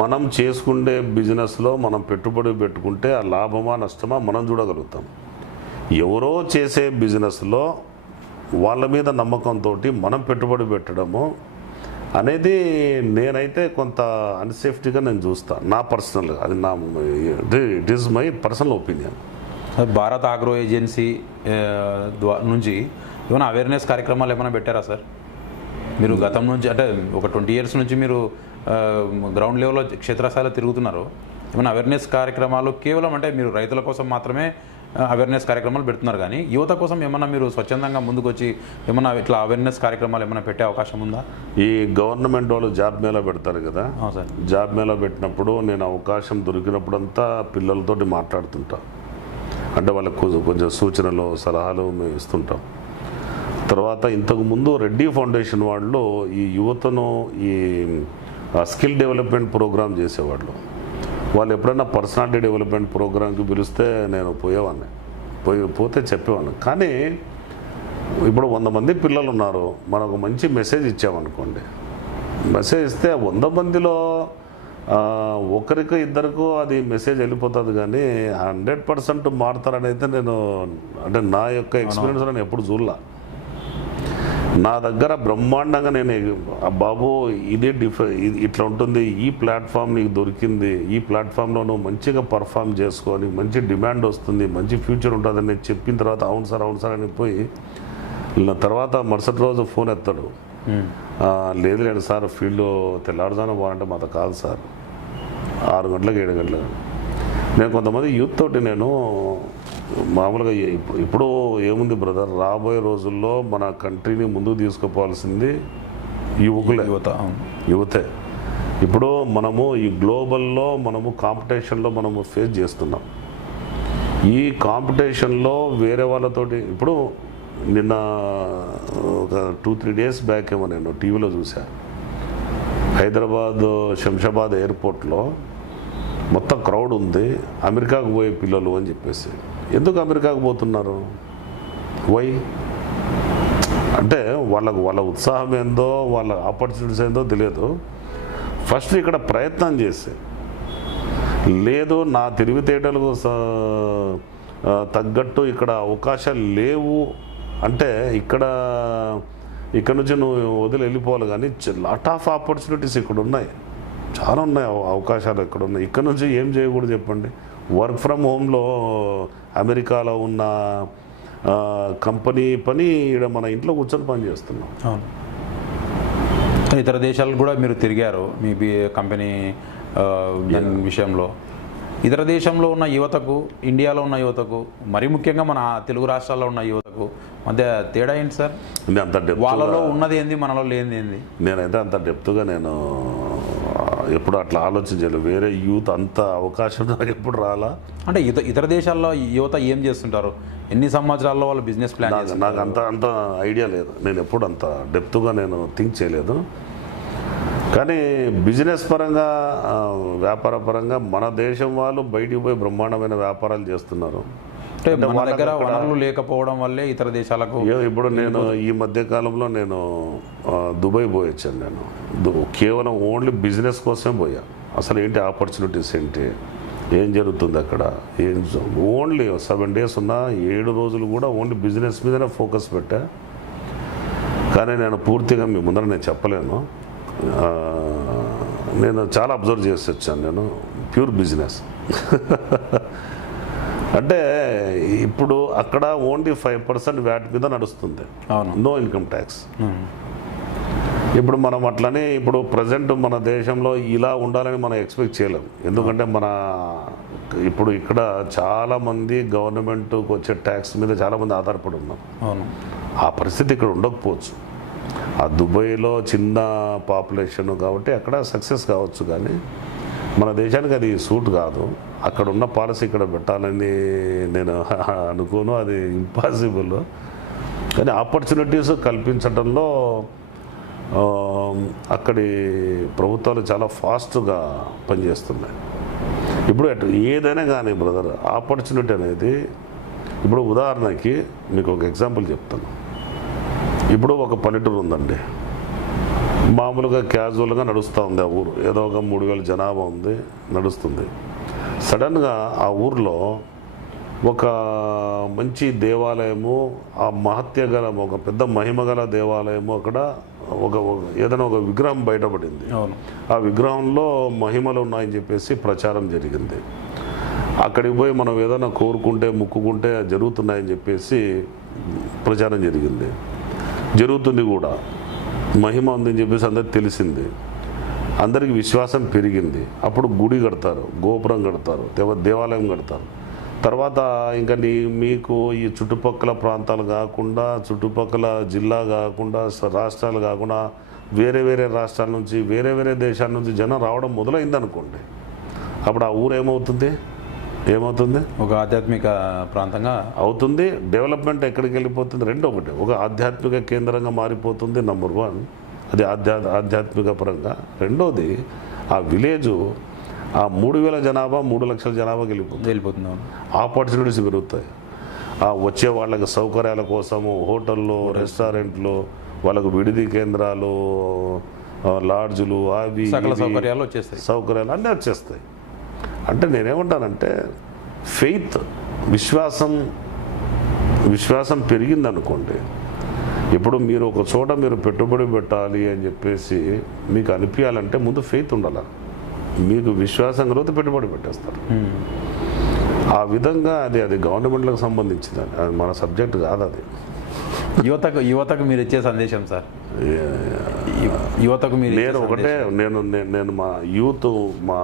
మనం చేసుకునే బిజినెస్లో మనం పెట్టుబడి పెట్టుకుంటే ఆ లాభమా నష్టమా మనం చూడగలుగుతాం. ఎవరో చేసే బిజినెస్లో వాళ్ళ మీద నమ్మకంతో మనం పెట్టుబడి పెట్టడము అనేది నేనైతే కొంత అన్సేఫ్టీగా నేను చూస్తాను, నా పర్సనల్గా. అది it is my personal opinion. Bharat agro agency నుంచి ఏమైనా అవేర్నెస్ కార్యక్రమాలు ఏమైనా పెట్టారా సార్? మీరు గతం నుంచి అంటే ఒక 20 years నుంచి మీరు గ్రౌండ్ లెవెల్లో క్షేత్రస్థాయిలో తిరుగుతున్నారు. ఏమైనా అవేర్నెస్ కార్యక్రమాలు కేవలం అంటే మీరు రైతుల కోసం మాత్రమే అవేర్నెస్ కార్యక్రమాలు పెడుతున్నారు కానీ యువత కోసం ఏమన్నా మీరు స్వచ్ఛందంగా ముందుకు వచ్చి ఏమన్నా ఇట్లా అవేర్నెస్ కార్యక్రమాలు ఏమైనా పెట్టే అవకాశం ఉందా? ఈ గవర్నమెంట్ వాళ్ళు జాబ్ మేళా పెడతారు కదా సార్. జాబ్ మేళా పెట్టినప్పుడు నేను అవకాశం దొరికినప్పుడంతా పిల్లలతోటి మాట్లాడుతుంటా. అంటే వాళ్ళకు కొంచెం సూచనలు సలహాలు మేము ఇస్తుంటాం. తర్వాత ఇంతకుముందు రెడ్డి ఫౌండేషన్ వాళ్ళు ఈ యువతను ఈ స్కిల్ డెవలప్మెంట్ ప్రోగ్రామ్ చేసేవాళ్ళు. వాళ్ళు ఎప్పుడైనా పర్సనాలిటీ డెవలప్మెంట్ ప్రోగ్రామ్కి పిలిస్తే నేను పోయేవాడిని, పోతే చెప్పేవాడిని. కానీ ఇప్పుడు 100 మంది పిల్లలు ఉన్నారు, మనకు మంచి మెసేజ్ ఇచ్చామనుకోండి, మెసేజ్ ఇస్తే 100 మందిలో ఒకరికి ఇద్దరికో అది మెసేజ్ వెళ్ళిపోతుంది కానీ 100% మారుతారని అయితే నేను అంటే నా యొక్క ఎక్స్పీరియన్స్ నేను ఎప్పుడు చూడలా. నా దగ్గర బ్రహ్మాండంగా నేను బాబు ఇదే ఇట్లా ఉంటుంది, ఈ ప్లాట్ఫామ్ నీకు దొరికింది, ఈ ప్లాట్ఫామ్లో నువ్వు మంచిగా పర్ఫామ్ చేసుకొని మంచి డిమాండ్ వస్తుంది, మంచి ఫ్యూచర్ ఉంటుంది అని చెప్పిన తర్వాత అవును సార్ అని పోయి తర్వాత మరుసటి రోజు ఫోన్ ఎత్తాడు, లేదు సార్ ఫీల్డ్ తెల్లారుజాన పోవాలంటే మాతో కాదు సార్, 6 గంటలకు 7 గంటలకు. నేను కొంతమంది యూత్ తోటి నేను మామూలుగా ఇప్పుడు ఏముంది బ్రదర్, రాబోయే రోజుల్లో మన కంట్రీని ముందుకు తీసుకుపోవాల్సింది యువతే. ఇప్పుడు మనము ఈ గ్లోబల్లో మనము కాంపిటీషన్లో మనము ఫేస్ చేస్తున్నాం. ఈ కాంపిటీషన్లో వేరే వాళ్ళతోటి ఇప్పుడు నిన్న ఒక 2-3 days బ్యాక్ ఏమో నేను టీవీలో చూసా, హైదరాబాద్ శంషాబాద్ ఎయిర్పోర్ట్లో మొత్తం క్రౌడ్ ఉంది, అమెరికాకు పోయే పిల్లలు అని చెప్పేసి. ఎందుకు అమెరికాకు పోతున్నారు? వై అంటే వాళ్ళ ఉత్సాహం ఏందో, వాళ్ళ ఆపర్చునిటీస్ ఏందో తెలియదు. ఫస్ట్ ఇక్కడ ప్రయత్నం చేసి లేదు నా తెలివితేటలకు తగ్గట్టు ఇక్కడ అవకాశాలు లేవు అంటే ఇక్కడ నుంచి నువ్వు వదిలి వెళ్ళిపోవాలి. కానీ లాట్ ఆఫ్ ఆపర్చునిటీస్ ఇక్కడ ఉన్నాయి, చాలా ఉన్నాయి అవకాశాలు ఇక్కడ ఉన్నాయి. ఇక్కడ నుంచి ఏం చేయకూడదు చెప్పండి? వర్క్ ఫ్రమ్ హోమ్లో అమెరికాలో ఉన్న కంపెనీ పని ఇక్కడ మన ఇంట్లో కూర్చొని పని చేస్తున్నాం. ఇతర దేశాలకు కూడా మీరు తిరిగారు, మీ కంపెనీ దాని విషయంలో ఇతర దేశంలో ఉన్న యువతకు, ఇండియాలో ఉన్న యువతకు, మరీ ముఖ్యంగా మన తెలుగు రాష్ట్రాల్లో ఉన్న యువతకు మధ్య తేడా ఏంటి సార్? అంత వాళ్ళలో ఉన్నది ఏంది, మనలో లేనిది ఏంది? నేనైతే అంత డెప్త్గా నేను ఎప్పుడు అట్లా ఆలోచించలేదు. వేరే యూత్ అంత అవకాశం నాకు ఎప్పుడు రాలా. అంటే ఇతర దేశాల్లో యువత ఏం చేస్తుంటారు, ఎన్ని సంవత్సరాల్లో వాళ్ళు బిజినెస్ ప్లాన్ నాకు అంత ఐడియా లేదు. నేను ఎప్పుడు అంత డెప్త్గా నేను థింక్ చేయలేదు. కానీ బిజినెస్ పరంగా, వ్యాపార పరంగా మన దేశం వాళ్ళు బయటికి పోయి బ్రహ్మాండమైన వ్యాపారాలు చేస్తున్నారు. అంటే మన దగ్గర వనరులు లేకపోవడం వల్లే ఇతర దేశాలకు. ఇప్పుడు నేను ఈ మధ్య కాలంలో నేను దుబాయ్ పోయి వచ్చాను. నేను కేవలం ఓన్లీ బిజినెస్ కోసమే పోయా. అసలు ఏంటి ఆపర్చునిటీస్ ఏంటి, ఏం జరుగుతుంది అక్కడ, ఓన్లీ 7 days ఉన్నా 7 రోజులు కూడా ఓన్లీ బిజినెస్ మీదనే ఫోకస్ పెట్టా. కానీ నేను పూర్తిగా మీ ముందర నేను చెప్పలేను. నేను చాలా అబ్జర్వ్ చేసి వచ్చాను. నేను ప్యూర్ బిజినెస్ అంటే ఇప్పుడు అక్కడ ఓన్లీ 5% వ్యాట్ మీద నడుస్తుంది, నో ఇన్కమ్ ట్యాక్స్. ఇప్పుడు మనం అట్లనే ఇప్పుడు ప్రజెంట్ మన దేశంలో ఇలా ఉండాలని మనం ఎక్స్పెక్ట్ చేయలేం. ఎందుకంటే ఇప్పుడు ఇక్కడ చాలామంది గవర్నమెంట్కి వచ్చే ట్యాక్స్ మీద చాలామంది ఆధారపడి ఉన్నాం. ఆ పరిస్థితి ఇక్కడ ఉండకపోవచ్చు. ఆ దుబాయ్లో చిన్న పాపులేషన్ కాబట్టి అక్కడ సక్సెస్ కావచ్చు, కానీ మన దేశానికి అది సూట్ కాదు. అక్కడ ఉన్న పాలసీ ఇక్కడ పెట్టాలని నేను అనుకోను, అది ఇంపాసిబుల్. కానీ ఆపర్చునిటీస్ కల్పించడంలో అక్కడి ప్రభుత్వాలు చాలా ఫాస్ట్గా పనిచేస్తున్నాయి. ఇప్పుడు ఏదైనా కానీ బ్రదర్, ఆపర్చునిటీ అనేది ఇప్పుడు ఉదాహరణకి మీకు ఒక ఎగ్జాంపుల్ చెప్తాను. ఇప్పుడు ఒక పల్లెటూరు ఉందండి, మామూలుగా క్యాజువల్గా నడుస్తూ ఉంది ఆ ఊరు. ఏదో ఒక 3000 జనాభా ఉంది, నడుస్తుంది. సడన్గా ఆ ఊర్లో ఒక మంచి దేవాలయము, ఆ మహత్య గల ఒక పెద్ద మహిమ గల దేవాలయము, అక్కడ ఏదైనా ఒక విగ్రహం బయటపడింది. ఆ విగ్రహంలో మహిమలు ఉన్నాయని చెప్పేసి ప్రచారం జరిగింది. అక్కడికి పోయి మనం ఏదైనా కోరుకుంటే, ముక్కుకుంటే జరుగుతున్నాయని చెప్పేసి ప్రచారం జరుగుతుంది కూడా. మహిమ ఉందని చెప్పేసి అందరికి తెలిసింది, అందరికి విశ్వాసం పెరిగింది. అప్పుడు గుడి కడతారు, గోపురం కడతారు, దేవాలయం కడతారు. తర్వాత ఇంకా మీకు ఈ చుట్టుపక్కల ప్రాంతాలు కాకుండా, చుట్టుపక్కల జిల్లా కాకుండా, రాష్ట్రాలు కాకుండా, వేరే వేరే రాష్ట్రాల నుంచి, వేరే వేరే దేశాల నుంచి జనం రావడం మొదలైంది అనుకోండి. అప్పుడు ఆ ఊరు ఏమవుతుంది, ఒక ఆధ్యాత్మిక ప్రాంతంగా అవుతుంది. డెవలప్మెంట్ ఎక్కడికి వెళ్ళిపోతుంది? ఒకటి ఒక ఆధ్యాత్మిక కేంద్రంగా మారిపోతుంది, నెంబర్ 1. అది ఆధ్యాత్మిక పరంగా. రెండోది ఆ విలేజు ఆ 3000 జనాభా 3 లక్షల జనాభాకి వెళ్ళిపోతుంది. ఆపర్చునిటీస్ పెరుగుతాయి. ఆ వచ్చే వాళ్ళకి సౌకర్యాల కోసము హోటళ్ళు, రెస్టారెంట్లు, వాళ్ళకు విడిది కేంద్రాలు, లాడ్జులు, అవి సౌకర్యాలు అన్నీ వచ్చేస్తాయి. అంటే నేనేమంటానంటే ఫెయిత్, విశ్వాసం పెరిగిందనుకోండి. ఇప్పుడు మీరు ఒక చోట మీరు పెట్టుబడి పెట్టాలి అని చెప్పేసి మీకు అనిపించాలంటే ముందు ఫెయిత్ ఉండాలి. మీకు విశ్వాసం కలిగితే పెట్టుబడి పెట్టేస్తారు. ఆ విధంగా అది గవర్నమెంట్లకు సంబంధించింది, అది మన సబ్జెక్ట్ కాదు. అది యువతకు మీరు ఇచ్చే సందేశం సార్? యువతకు నేను మా యూత్, మా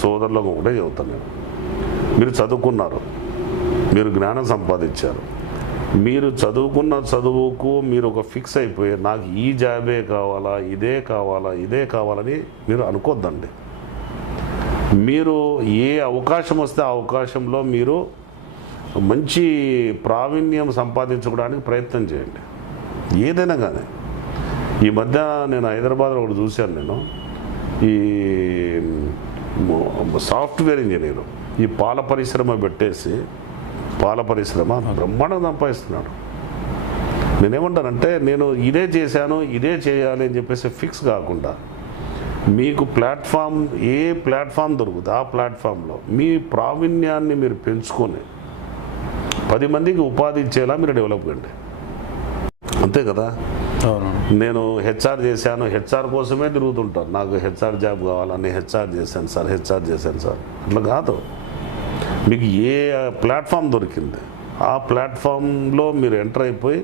సోదరులకు ఒకటే చెబుతాను. మీరు చదువుకున్నారు, మీరు జ్ఞానం సంపాదించారు, మీరు చదువుకున్న చదువుకు మీరు ఒక ఫిక్స్ అయిపోయి నాకు ఈ జాబే కావాలా, ఇదే కావాలని మీరు అనుకోద్దండి. మీరు ఏ అవకాశం వస్తే ఆ అవకాశంలో మీరు మంచి ప్రావీణ్యం సంపాదించుకోవడానికి ప్రయత్నం చేయండి, ఏదైనా కానీ. ఈ మధ్య నేను హైదరాబాద్లో ఒకటి చూశాను. నేను ఈ సాఫ్ట్వేర్ ఇంజనీరు ఈ పాల పరిశ్రమ పెట్టేసి, పాల పరిశ్రమ బ్రహ్మాండంగా సంపాదిస్తున్నాడు. నేనేమంటానంటే, నేను ఇదే చేశాను, ఇదే చేయాలి అని చెప్పేసి ఫిక్స్ కాకుండా, మీకు ఏ ప్లాట్ఫామ్ దొరుకుతుంది ఆ ప్లాట్ఫామ్లో మీ ప్రావీణ్యాన్ని మీరు పెంచుకొని 10 మందికి ఉపాధి ఇచ్చేలా మీరు డెవలప్ కండి. అంతే కదా. నేను హెచ్ఆర్ చేశాను, హెచ్ఆర్ కోసమే తిరుగుతుంటాను. నాకు హెచ్ఆర్ జాబ్ కావాలని హెచ్ఆర్ చేశాను సార్. అట్లా కాదు. మీకు ఏ ప్లాట్ఫామ్ దొరికింది ఆ ప్లాట్ఫామ్లో మీరు ఎంటర్ అయిపోయి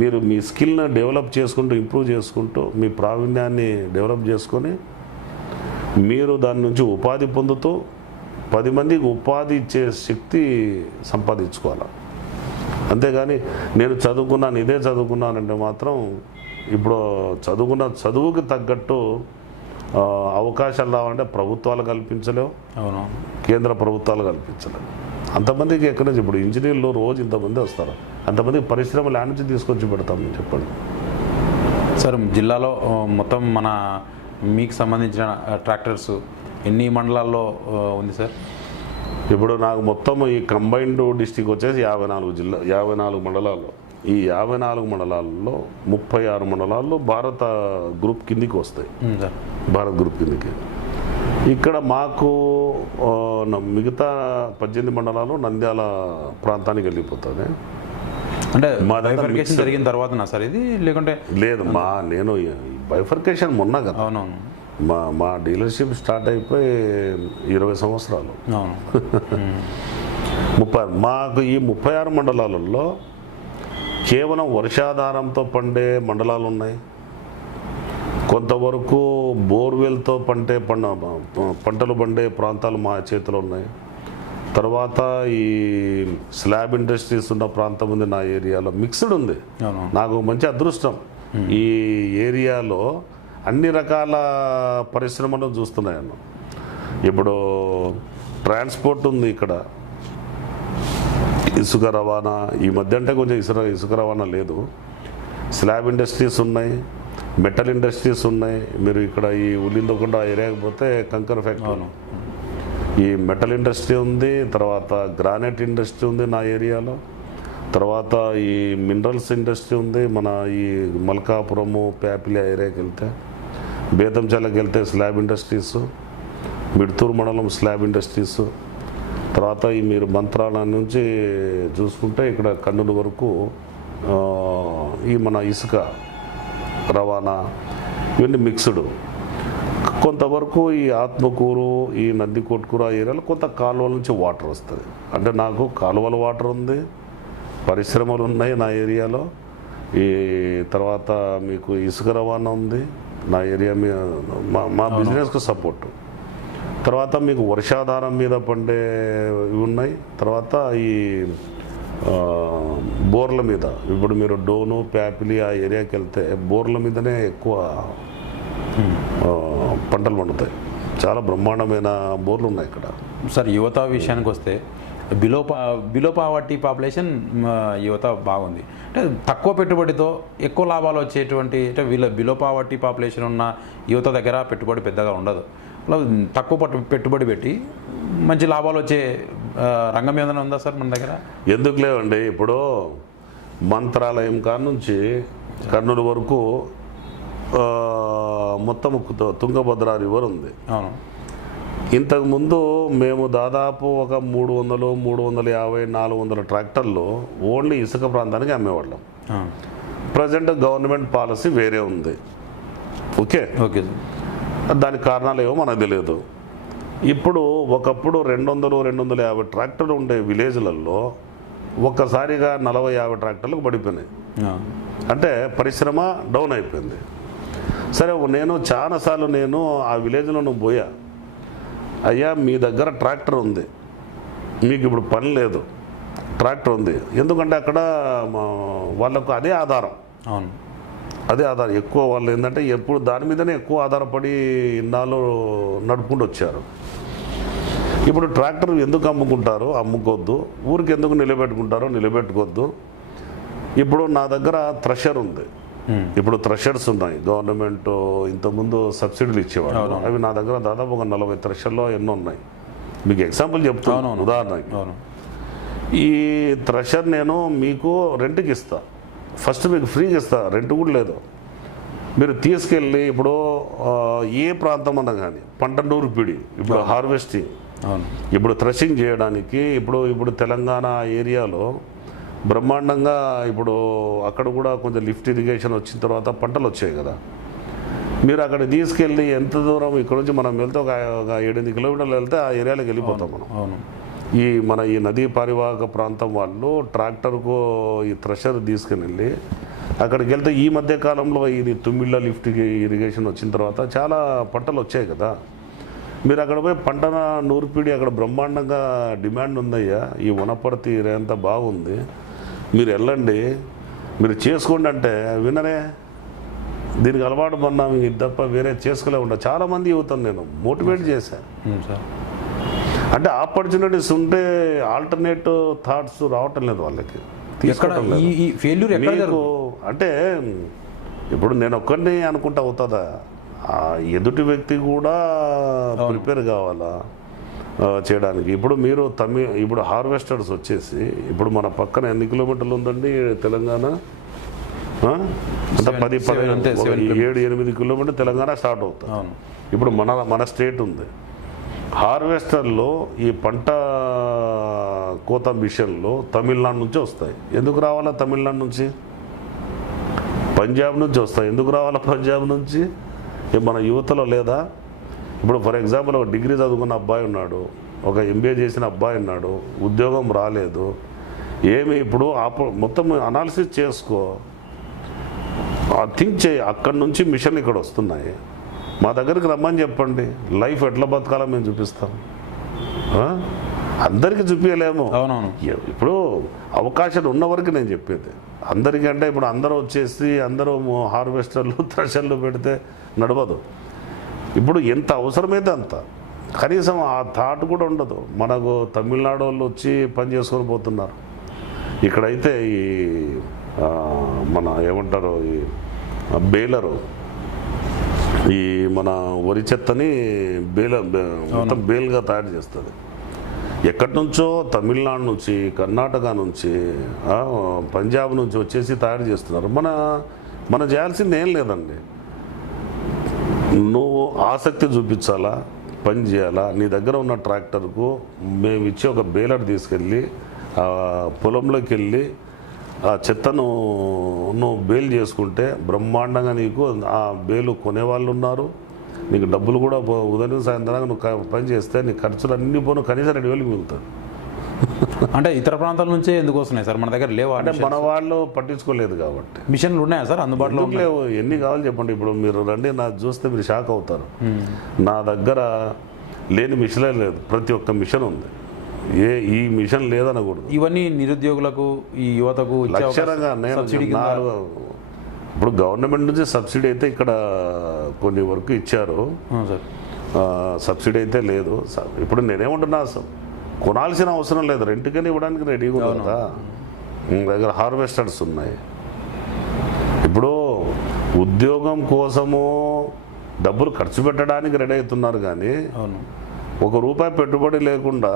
మీరు మీ స్కిల్ని డెవలప్ చేసుకుంటూ, ఇంప్రూవ్ చేసుకుంటూ, మీ ప్రావీణ్యాన్ని డెవలప్ చేసుకొని మీరు దాని నుంచి ఉపాధి పొందుతూ 10 మందికి ఉపాధి ఇచ్చే శక్తి సంపాదించుకోవాలి. అంతేగాని నేను చదువుకున్నాను, ఇదే చదువుకున్నానంటే మాత్రం ఇప్పుడు చదువుకి తగ్గట్టు అవకాశాలు రావాలంటే ప్రభుత్వాలు కల్పించలేవు, అవును, కేంద్ర ప్రభుత్వాలు కల్పించలేవు. అంతమందికి ఎక్కడి నుంచి ఇప్పుడు ఇంజనీర్లు రోజు ఇంతమంది వస్తారు, అంతమందికి పరిశ్రమలు యాడ్ నుంచి తీసుకొచ్చి పెడతాం చెప్పండి. సార్ జిల్లాలో మొత్తం మీకు సంబంధించిన ట్రాక్టర్స్ ఎన్ని మండలాల్లో ఉంది సార్? ఇప్పుడు నాకు మొత్తం ఈ కంబైన్డ్ డిస్టిక్ వచ్చేసి 54 మండలాలు. ఈ 54 మండలాల్లో 36 మండలాల్లో భారత గ్రూప్ కిందికి వస్తాయి. భారత్ గ్రూప్ కిందికి. ఇక్కడ మాకు మిగతా 18 మండలాలు నంద్యాల ప్రాంతానికి వెళ్ళిపోతుంది. అంటే బైఫర్కేషన్ జరిగిన తర్వాత సార్ ఇది, లేకుంటే లేదు నేను బైఫర్కేషన్ మొన్న కదా. అవునవును. మా డీలర్షిప్ స్టార్ట్ అయిపోయి 20 సంవత్సరాలు. అవును. మాకు ఈ 36 మండలాలలో కేవలం వర్షాధారంతో పండే మండలాలు ఉన్నాయి, కొంతవరకు బోర్వెల్తో పంటలు పండే ప్రాంతాలు మా చేతిలో ఉన్నాయి. తర్వాత ఈ స్లాబ్ ఇండస్ట్రీస్ ఉన్న ప్రాంతం ఉంది నా ఏరియాలో, మిక్స్డ్ ఉంది. నాకు మంచి అదృష్టం, ఈ ఏరియాలో అన్ని రకాల పరిశ్రమలు చూస్తున్నాను. ఇప్పుడు ట్రాన్స్పోర్ట్ ఉంది ఇక్కడ, ఇసుక రవాణా, ఈ మధ్య అంటే కొంచెం ఇసుక రవాణా లేదు. స్లాబ్ ఇండస్ట్రీస్ ఉన్నాయి, మెటల్ ఇండస్ట్రీస్ ఉన్నాయి. మీరు ఇక్కడ ఈ ఉల్లిందకుండా ఏరియాకి పోతే కంకర్ ఫ్యాక్టరీ, ఈ మెటల్ ఇండస్ట్రీ ఉంది. తర్వాత గ్రానైట్ ఇండస్ట్రీ ఉంది నా ఏరియాలో. తర్వాత ఈ మినరల్స్ ఇండస్ట్రీ ఉంది మన ఈ మల్కాపురము, ప్యాపిలి ఏరియాకి వెళ్తే. బేతంచాలకి వెళ్తే స్లాబ్ ఇండస్ట్రీస్, మిడ్తూరు మండలం స్లాబ్ ఇండస్ట్రీస్. తర్వాత ఈ మీరు మంత్రాల నుంచి చూసుకుంటే ఇక్కడ కర్నూలు వరకు ఈ మన ఇసుక రవాణా ఇవన్నీ మిక్స్డ్. కొంతవరకు ఈ ఆత్మకూరు, ఈ నందికొట్కూరు ఏరియాలో కొంత కాలువల నుంచి వాటర్ వస్తుంది. అంటే నాకు కాలువల వాటర్ ఉంది, పరిశ్రమలు ఉన్నాయి నా ఏరియాలో. ఈ తర్వాత మీకు ఇసుక రవాణా ఉంది నా ఏరియా మీద, మా బిజినెస్కి సపోర్టు. తర్వాత మీకు వర్షాధారం మీద పండే ఇవి ఉన్నాయి. తర్వాత ఈ బోర్ల మీద, ఇప్పుడు మీరు డోను, ప్యాపిలి ఆ ఏరియాకి వెళ్తే బోర్ల మీదనే ఎక్కువ పంటలు పండుతాయి. చాలా బ్రహ్మాండమైన బోర్లు ఉన్నాయి ఇక్కడ. సార్ యువత విషయానికి వస్తే బిలో పావర్టీ పాపులేషన్ యువత బాగుంది. అంటే తక్కువ పెట్టుబడితో ఎక్కువ లాభాలు వచ్చేటువంటి, అంటే బిలో పావర్టీ పాపులేషన్ ఉన్న యువత దగ్గర పెట్టుబడి పెద్దగా ఉండదు. తక్కువ పెట్టుబడి పెట్టి మంచి లాభాలు వచ్చే రంగం ఏదైనా ఉందా సార్ మన దగ్గర? ఎందుకు లేవండి. ఇప్పుడు మంత్రాలయం నుంచి కర్నూలు వరకు మొత్తం తుంగభద్ర రివర్ ఉంది. అవును. ఇంతకుముందు మేము దాదాపు ఒక 300, 350, 400 ట్రాక్టర్లు ఓన్లీ ఇసుక ప్రాంతానికి అమ్మేవాళ్ళం. ప్రజెంట్ గవర్నమెంట్ పాలసీ వేరే ఉంది. ఓకే, దానికి కారణాలు ఏవో మనకు తెలియదు. ఇప్పుడు ఒకప్పుడు 200, 250 ట్రాక్టర్లు ఉండే విలేజ్లలో ఒక్కసారిగా 40, 50 ట్రాక్టర్లకు పడిపోయినాయి. అంటే పరిశ్రమ డౌన్ అయిపోయింది. సరే, చాలాసార్లు నేను ఆ విలేజ్లో పోయా. అయ్యా, మీ దగ్గర ట్రాక్టర్ ఉంది, మీకు ఇప్పుడు పని లేదు, ట్రాక్టర్ ఉంది. ఎందుకంటే అక్కడ వాళ్ళకు అదే ఆధారం. అవును, అదే ఆధారం ఎక్కువ. వాళ్ళు ఏంటంటే ఎప్పుడు దాని మీదనే ఎక్కువ ఆధారపడి ఇన్నాళ్ళు నడుపుకుంటూ వచ్చారు. ఇప్పుడు ట్రాక్టర్ ఎందుకు అమ్ముకుంటారు? అమ్ముకోవద్దు. ఊరికి ఎందుకు నిలబెట్టుకోవద్దు. ఇప్పుడు నా దగ్గర థ్రెషర్ ఉంది. ఇప్పుడు థ్రెషర్స్ ఉన్నాయి. గవర్నమెంట్ ఇంతకుముందు సబ్సిడీలు ఇచ్చేవాళ్ళు. అవి నా దగ్గర దాదాపు ఒక 40 థ్రెషర్లో ఎన్నో ఉన్నాయి. మీకు ఎగ్జాంపుల్ చెప్తాను, ఉదాహరణకి. ఈ థ్రెషర్ నేను మీకు రెంట్కి ఇస్తా. ఫస్ట్ మీకు ఫ్రీగా ఇస్తా, రెంట్ కూడా లేదు. మీరు తీసుకెళ్ళి ఇప్పుడు ఏ ప్రాంతం అన్నా కానీ పంట నూర్పిడి, ఇప్పుడు హార్వెస్టింగ్, ఇప్పుడు థ్రెషింగ్ చేయడానికి ఇప్పుడు తెలంగాణ ఏరియాలో బ్రహ్మాండంగా ఇప్పుడు అక్కడ కూడా కొంచెం లిఫ్ట్ ఇరిగేషన్ వచ్చిన తర్వాత పంటలు వచ్చాయి కదా. మీరు అక్కడ తీసుకెళ్ళి ఎంత దూరం ఇక్కడ నుంచి మనం వెళ్తే ఒక 7-8 కిలోమీటర్లు వెళ్తే ఆ ఏరియాలోకి వెళ్ళిపోతాం మనం. ఈ నదీ పరివాహక ప్రాంతం వాళ్ళు ట్రాక్టర్కు ఈ థ్రెషర్ తీసుకుని వెళ్ళి అక్కడికి వెళ్తే ఈ మధ్య కాలంలో ఇది తుమ్మిళ్ళ లిఫ్ట్ ఇరిగేషన్ వచ్చిన తర్వాత చాలా పంటలు వచ్చాయి కదా. మీరు అక్కడ పోయి పంట నూర్పిడి అక్కడ బ్రహ్మాండంగా డిమాండ్ ఉందయ్యా, ఈ వనపర్తి అంతా బాగుంది, మీరు వెళ్ళండి, మీరు చేసుకోండి అంటే వినరే. దీనికి అలవాటు పడినాం, ఇది తప్ప వేరే చేసుకోలే ఉంటా. చాలామంది యువతను నేను మోటివేట్ చేశాను. అంటే ఆపర్చునిటీస్ ఉంటే ఆల్టర్నేటివ్ థాట్స్ రావటం లేదు వాళ్ళకి, తీసుకోవటం లేదు. మీకు అంటే ఇప్పుడు నేను ఒక్కడిని అనుకుంటా అవుతుందా, ఆ ఎదుటి వ్యక్తి కూడా ప్రిపేర్ కావాలా చేయడానికి. ఇప్పుడు మీరు ఇప్పుడు హార్వెస్టర్స్ వచ్చేసి ఇప్పుడు మన పక్కన ఎన్ని కిలోమీటర్లు ఉందండి తెలంగాణ? అంత 7-8 కిలోమీటర్ తెలంగాణ స్టార్ట్ అవుతుంది. ఇప్పుడు మన స్టేట్ ఉంది. హార్వెస్టర్లో ఈ పంట కోత మిషన్లో తమిళనాడు నుంచి వస్తాయి. ఎందుకు రావాలా తమిళనాడు నుంచి? పంజాబ్ నుంచి వస్తాయి. ఎందుకు రావాలా పంజాబ్ నుంచి? మన యువతలో లేదా? ఇప్పుడు ఫర్ ఎగ్జాంపుల్ ఒక డిగ్రీ చదువుకున్న అబ్బాయి ఉన్నాడు, ఒక ఎంబీఏ చేసిన అబ్బాయి ఉన్నాడు, ఉద్యోగం రాలేదు, ఏమి ఇప్పుడు మొత్తం అనాలిసిస్ చేసుకో, థింక్ చేయి. అక్కడి నుంచి మిషన్ ఇక్కడ వస్తున్నాయి, మా దగ్గరికి రమ్మని చెప్పండి, లైఫ్ ఎట్లా బతకాలో మేము చూపిస్తాం. అందరికీ చూపించలేము. ఇప్పుడు అవకాశాలు ఉన్న వరకు నేను చెప్పేది. అందరికీ అంటే ఇప్పుడు అందరూ వచ్చేసి అందరూ హార్వెస్టర్లు థ్రెషర్లు పెడితే నడవదు. ఇప్పుడు ఎంత అవసరమైతే అంత, కనీసం ఆ థాట్ కూడా ఉండదు. మనకు తమిళనాడు వాళ్ళు వచ్చి పని చేసుకొని పోతున్నారు. ఇక్కడైతే ఈ మన ఏమంటారు ఈ బేలరు, ఈ మన వరి చెత్తని మొత్తం బేల్గా తయారు చేస్తుంది. ఎక్కడి నుంచో తమిళనాడు నుంచి, కర్ణాటక నుంచి, పంజాబ్ నుంచి వచ్చేసి తయారు చేస్తున్నారు. మనం చేయాల్సింది ఏం లేదండి. నువ్వు ఆసక్తి చూపించాలా, పని చేయాలా. నీ దగ్గర ఉన్న ట్రాక్టర్కు మేము ఇచ్చే ఒక బేలర్ తీసుకెళ్ళి పొలంలోకి వెళ్ళి ఆ చెత్తను నువ్వు బేల్ చేసుకుంటే బ్రహ్మాండంగా నీకు ఆ బేలు కొనేవాళ్ళు ఉన్నారు. నీకు డబ్బులు కూడా ఉదయం సాయంత్రం నువ్వు పని చేస్తే నీ ఖర్చులు అన్ని పోను కనీసం 2,000 మిగులుతుంది. అంటే ఇతర ప్రాంతాల నుంచే ఎందుకు వస్తున్నాయి సార్? మన దగ్గర లేవు అంటే మన వాళ్ళు పట్టించుకోలేదు కాబట్టి. మిషన్లు ఉన్నాయా సార్ అందుబాటులో? లేవు. ఎన్ని కావాలి చెప్పండి. ఇప్పుడు మీరు రండి, నాకు చూస్తే మీరు షాక్ అవుతారు. నా దగ్గర లేని మిషనే లేదు, ప్రతి ఒక్క మిషన్ ఉంది. ఈ మిషన్ లేదనకూడదు. ఇవన్నీ నిరుద్యోగులకు, ఈ యువతకు లక్షణంగా ఇప్పుడు గవర్నమెంట్ నుంచి సబ్సిడీ అయితే ఇక్కడ కొన్ని వరకు ఇచ్చారు, సబ్సిడీ అయితే లేదు. ఇప్పుడు నేనేమంటున్నా, కొనాల్సిన అవసరం లేదు, రెంట్కని ఇవ్వడానికి రెడీగా ఉంది కదా. దగ్గర హార్వెస్టర్స్ ఉన్నాయి. ఇప్పుడు ఉద్యోగం కోసము డబ్బులు ఖర్చు పెట్టడానికి రెడీ అవుతున్నారు, కానీ ₹1 పెట్టుబడి లేకుండా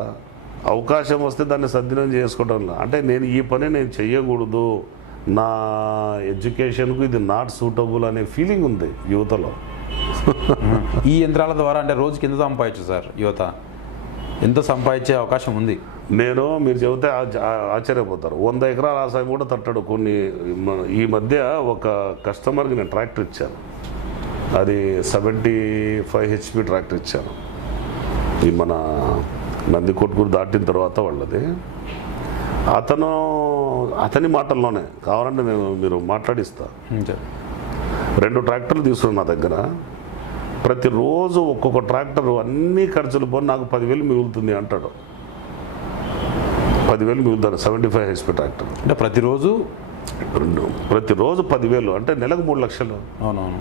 అవకాశం వస్తే దాన్ని సద్వినియోగం చేసుకోవడం. అంటే నేను ఈ పని నేను చెయ్యకూడదు, నా ఎడ్యుకేషన్కు ఇది నాట్ సూటబుల్ అనే ఫీలింగ్ ఉంది యువతలో. ఈ యంత్రాల ద్వారా అంటే రోజుకి ఎంత సంపాదించు సార్ యువత? ఎంత సంపాదించే అవకాశం ఉంది? మీరు చెబితే ఆశ్చర్యపోతారు. 100 ఎకరాల ఆసాయం కూడా తట్టడు. ఈ మధ్య ఒక కస్టమర్కి నేను ట్రాక్టర్ ఇచ్చాను, అది 75 HP ట్రాక్టర్ ఇచ్చాను. ఈ మన నందికొట్కూరు దాటిన తర్వాత వాళ్ళది. అతని మాటల్లోనే కావాలంటే మీరు మాట్లాడిస్తా. 2 ట్రాక్టర్లు తీసుకున్నాను నా దగ్గర. ప్రతిరోజు ఒక్కొక్క ట్రాక్టర్ అన్ని ఖర్చులు పోయి నాకు 10,000 మిగులుతుంది అంటాడు. 10,000 మిగులుతాడు 75 HP ట్రాక్టర్. అంటే ప్రతిరోజు 10,000 అంటే నెలకు 3 లక్షలు. అవునవును,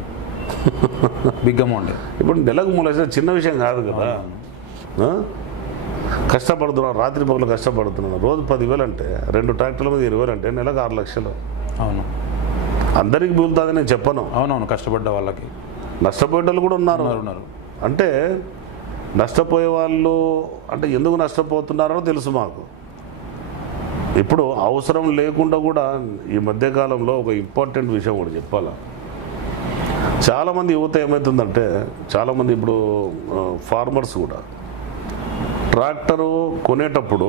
బిగ్ అమౌంట్. ఇప్పుడు నెలకు 3 లక్షలు చిన్న విషయం కాదు కదా. కష్టపడుతున్నాను, రాత్రి పగలు కష్టపడుతున్నాను. రోజు 10,000 అంటే 2 ట్రాక్టర్ల మీద 20,000 అంటే నెలకు 6 లక్షలు. అవును, అందరికి మిగులుతుంది నేను చెప్పను. అవునవును, కష్టపడ్డ వాళ్ళకి. నష్టపోయే వాళ్ళు కూడా ఉన్నారు. అంటే నష్టపోయే వాళ్ళు అంటే ఎందుకు నష్టపోతున్నారో తెలుసు మాకు. ఇప్పుడు అవసరం లేకుండా కూడా ఈ మధ్యకాలంలో ఒక ఇంపార్టెంట్ విషయం కూడా చెప్పాలా. చాలామంది యువత ఏమవుతుందంటే, చాలామంది ఇప్పుడు ఫార్మర్స్ కూడా ట్రాక్టరు కొనేటప్పుడు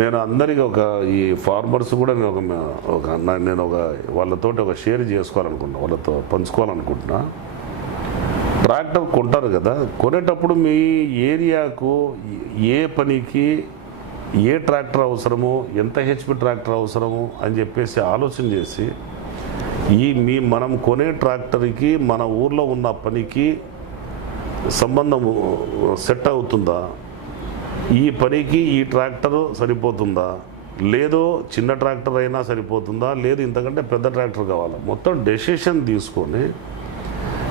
నేను అందరికీ ఈ ఫార్మర్స్ కూడా నేను వాళ్ళతోటి ఒక షేర్ చేసుకోవాలనుకుంటున్నా, వాళ్ళతో పంచుకోవాలనుకుంటున్నా. ట్రాక్టర్ కొంటారు కదా, కొనేటప్పుడు మీ ఏరియాకు ఏ పనికి ఏ ట్రాక్టర్ అవసరము, ఎంత HP ట్రాక్టర్ అవసరము అని చెప్పేసి ఆలోచన చేసి మనం కొనే ట్రాక్టర్కి మన ఊర్లో ఉన్న పనికి సంబంధము సెట్ అవుతుందా, ఈ పనికి ఈ ట్రాక్టరు సరిపోతుందా, లేదో చిన్న ట్రాక్టర్ అయినా సరిపోతుందా, లేదు ఇంతకంటే పెద్ద ట్రాక్టర్ కావాలా, మొత్తం డెసిషన్ తీసుకొని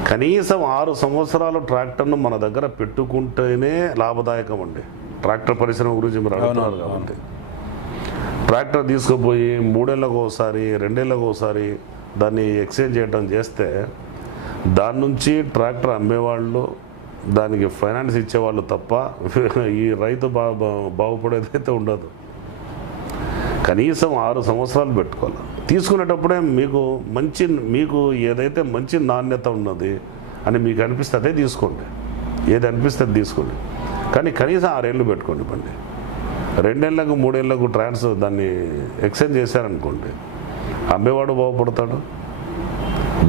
కనీసం 6 సంవత్సరాలు ట్రాక్టర్ను మన దగ్గర పెట్టుకుంటేనే లాభదాయకం అండి. ట్రాక్టర్ పరిశ్రమ గురించి మీరు అడుగుతున్నారు కాబట్టి ట్రాక్టర్ తీసుకుపోయి 3 ఏళ్ళకు ఒకసారి 2 ఏళ్ళకు ఒకసారి దాన్ని ఎక్స్చేంజ్ చేయడం చేస్తే దాని నుంచి ట్రాక్టర్ అమ్మేవాళ్ళు, దానికి ఫైనాన్స్ ఇచ్చేవాళ్ళు తప్ప ఈ రైతు బాగుపడేదైతే ఉండదు. కనీసం 6 సంవత్సరాలు పెట్టుకోవాలి. తీసుకునేటప్పుడే మీకు ఏదైతే మంచి నాణ్యత ఉన్నది అని మీకు అనిపిస్తే అదే తీసుకోండి, ఏది అనిపిస్తే అది తీసుకోండి. కానీ కనీసం 6 ఏళ్ళు పెట్టుకోండి బండి. 2 ఏళ్ళకు 3 ఏళ్ళకు దాన్ని ఎక్స్చేంజ్ చేశారనుకోండి, అమ్మేవాడు బాగుపడతాడు,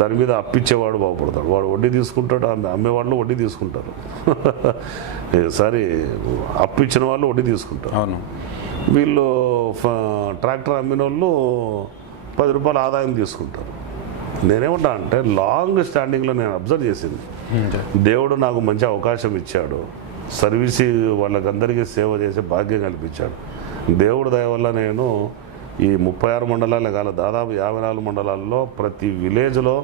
దాని మీద అప్పిచ్చేవాడు బాగుపడతాడు. వాడు వడ్డీ తీసుకుంటాడు, అమ్మేవాళ్ళు వడ్డీ తీసుకుంటారు. సారీ, అప్పిచ్చిన వాళ్ళు వడ్డీ తీసుకుంటారు. అవును. వీళ్ళు ట్రాక్టర్ అమ్మిన వాళ్ళు 10 రూపాయలు ఆదాయం తీసుకుంటారు. నేనేమంటా అంటే లాంగ్ స్టాండింగ్లో నేను అబ్జర్వ్ చేసింది, దేవుడు నాకు మంచి అవకాశం ఇచ్చాడు, సర్వీస్ వాళ్ళకందరికీ సేవ చేసే భాగ్యం కల్పించాడు. దేవుడు దయ వల్ల నేను ఈ 36 మండలాలే కాదు, దాదాపు 54 మండలాల్లో ప్రతి విలేజ్లో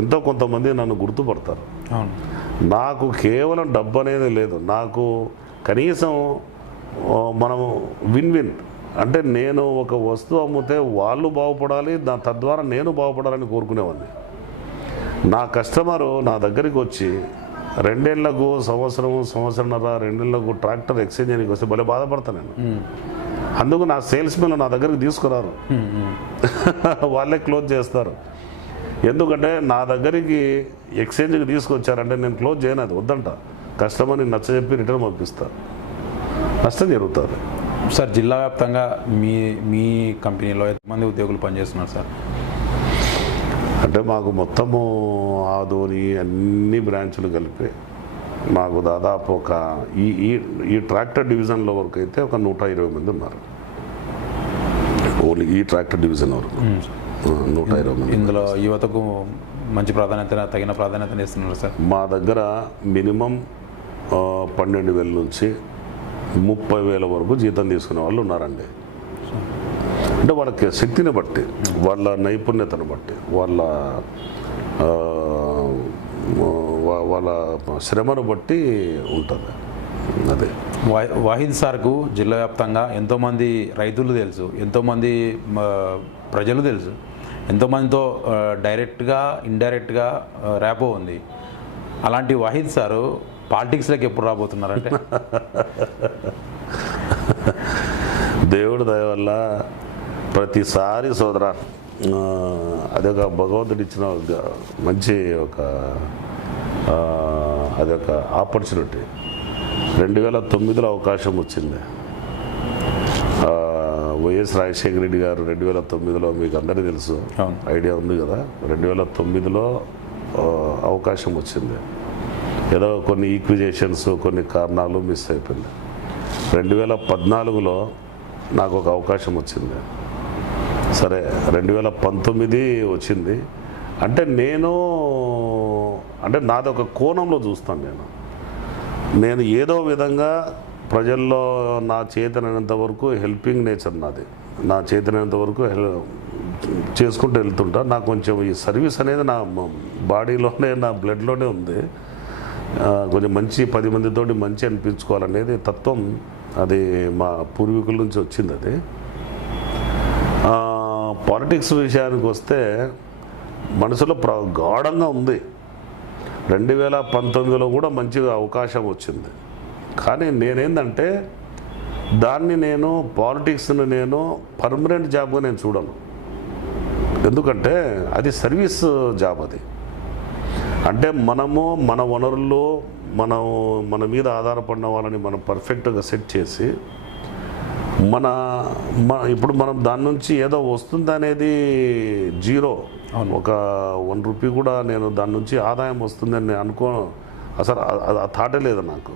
ఎంతో కొంతమంది నన్ను గుర్తుపడతారు. నాకు కేవలం డబ్బు అనేది లేదు, నాకు కనీసం మనము విన్ విన్ అంటే నేను ఒక వస్తువు అమ్మితే వాళ్ళు బాగుపడాలి, తద్వారా నేను బాగుపడాలని కోరుకునేవాడిని. నా కస్టమరు నా దగ్గరికి వచ్చి 2 ఏళ్లకు సంవత్సరంన్నర 2 ఏళ్లకు ట్రాక్టర్ ఎక్స్చేంజ్ చేయడానికి వస్తే భలే బాధపడతాను నేను. అందుకు నా సేల్స్ మెన్ నా దగ్గరికి తీసుకురారు, వాళ్ళే క్లోజ్ చేస్తారు. ఎందుకంటే నా దగ్గరికి ఎక్స్చేంజ్కి తీసుకొచ్చారంటే నేను క్లోజ్ చేయను, అది వద్దంట. కస్టమర్ని నచ్చజెప్పి రిటర్న్ పంపిస్తాను, నష్టం జరుగుతుంది. సార్, జిల్లా వ్యాప్తంగా మీ కంపెనీలో ఎంతమంది ఉద్యోగులు పనిచేస్తున్నారు సార్? అంటే మాకు మొత్తము ఆదోని అన్ని బ్రాంచులు కలిపి మాకు దాదాపు ఒక ఈ ట్రాక్టర్ డివిజన్లో వరకు అయితే ఒక 120 మంది ఉన్నారు. ఓన్లీ ఈ ట్రాక్టర్ డివిజన్ వరకు 120 మంది. ఇందులో యువతకు మంచి తగిన ప్రాధాన్యత ఇస్తున్నారు సార్. మా దగ్గర మినిమం 12,000 నుంచి 30,000 వరకు జీతం తీసుకునే వాళ్ళు ఉన్నారండి. అంటే వాళ్ళకి శక్తిని బట్టి, వాళ్ళ నైపుణ్యతను బట్టి, వాళ్ళ శ్రమను బట్టి ఉంటుంది. అదే వాహిద్ సార్కు జిల్లా వ్యాప్తంగా ఎంతోమంది రైతులు తెలుసు, ఎంతోమంది ప్రజలు తెలుసు, ఎంతోమందితో డైరెక్ట్గా ఇండైరెక్ట్గా ర్యాపో ఉంది. అలాంటి వాహిద్ సారు పాలిటిక్స్లోకి ఎప్పుడు రాబోతున్నారంటే? దేవుడి దయ వల్ల ప్రతిసారి సోదర అదొక భగవంతుడు ఇచ్చిన మంచి అదొక ఆపర్చునిటీ. 2009లో అవకాశం వచ్చింది. వైఎస్ రాజశేఖర రెడ్డి గారు 2009లో మీకు అందరికీ తెలుసు, ఐడియా ఉంది కదా, 2009లో అవకాశం వచ్చింది. ఏదో కొన్ని ఈక్విజేషన్స్, కొన్ని కారణాలు మిస్ అయిపోయింది. 2014లో నాకు ఒక అవకాశం వచ్చింది. సరే, 2019 వచ్చింది. అంటే నాది ఒక కోణంలో చూస్తాను. నేను ఏదో విధంగా ప్రజల్లో నా చేతనైనంత వరకు హెల్పింగ్ నేచర్ నాది. నా చేతనైనంత వరకు చేసుకుంటూ వెళ్తుంటా. నాకు కొంచెం ఈ సర్వీస్ అనేది నా బాడీలోనే, నా బ్లడ్లోనే ఉంది. కొంచెం మంచి 10 మందితోటి మంచి అనిపించుకోవాలనేది తత్వం, అది మా పూర్వీకుల నుంచి వచ్చింది. అది పాలిటిక్స్ విషయానికి వస్తే మనసులో గాఢంగా ఉంది. 2019లో కూడా మంచిగా అవకాశం వచ్చింది. కానీ నేనేందంటే నేను పాలిటిక్స్ని పర్మనెంట్ జాబ్గా నేను చూడను. ఎందుకంటే అది సర్వీస్ జాబ్. అది అంటే మనము మన వనరుల్లో మన మీద ఆధారపడిన వాళ్ళని మనం పర్ఫెక్ట్గా సెట్ చేసి ఇప్పుడు మనం దాని నుంచి ఏదో వస్తుంది అనేది జీరో. ఒక 1 రూపీ కూడా నేను దాని నుంచి ఆదాయం వస్తుందని నేను అనుకోను. అసలు ఆ థాటే లేదు నాకు.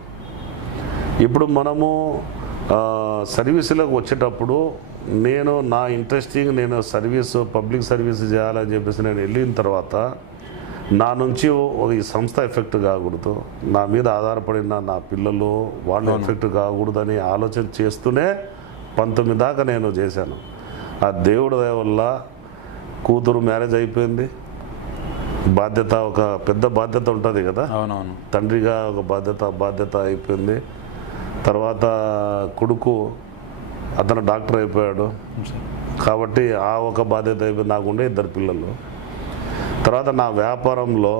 ఇప్పుడు మనము సర్వీసులకు వచ్చేటప్పుడు నా ఇంట్రెస్టింగ్, నేను పబ్లిక్ సర్వీస్ చేయాలని చెప్పేసి నేను వెళ్ళిన తర్వాత నా నుంచి ఈ సంస్థ ఎఫెక్ట్ కాకూడదు, నా మీద ఆధారపడిన నా పిల్లలు వాళ్ళు ఎఫెక్ట్ కాకూడదని ఆలోచన చేస్తూనే 19 దాకా నేను చేశాను. ఆ దేవుడి దయ వల్ల కూతురు మ్యారేజ్ అయిపోయింది. బాధ్యత, ఒక పెద్ద బాధ్యత ఉంటుంది కదా, అవునవును, తండ్రిగా ఒక బాధ్యత అయిపోయింది. తర్వాత కొడుకు అతను డాక్టర్ అయిపోయాడు కాబట్టి ఆ ఒక బాధ్యత అయిపోయింది. నాకుండే 2 పిల్లలు. తర్వాత నా వ్యాపారంలో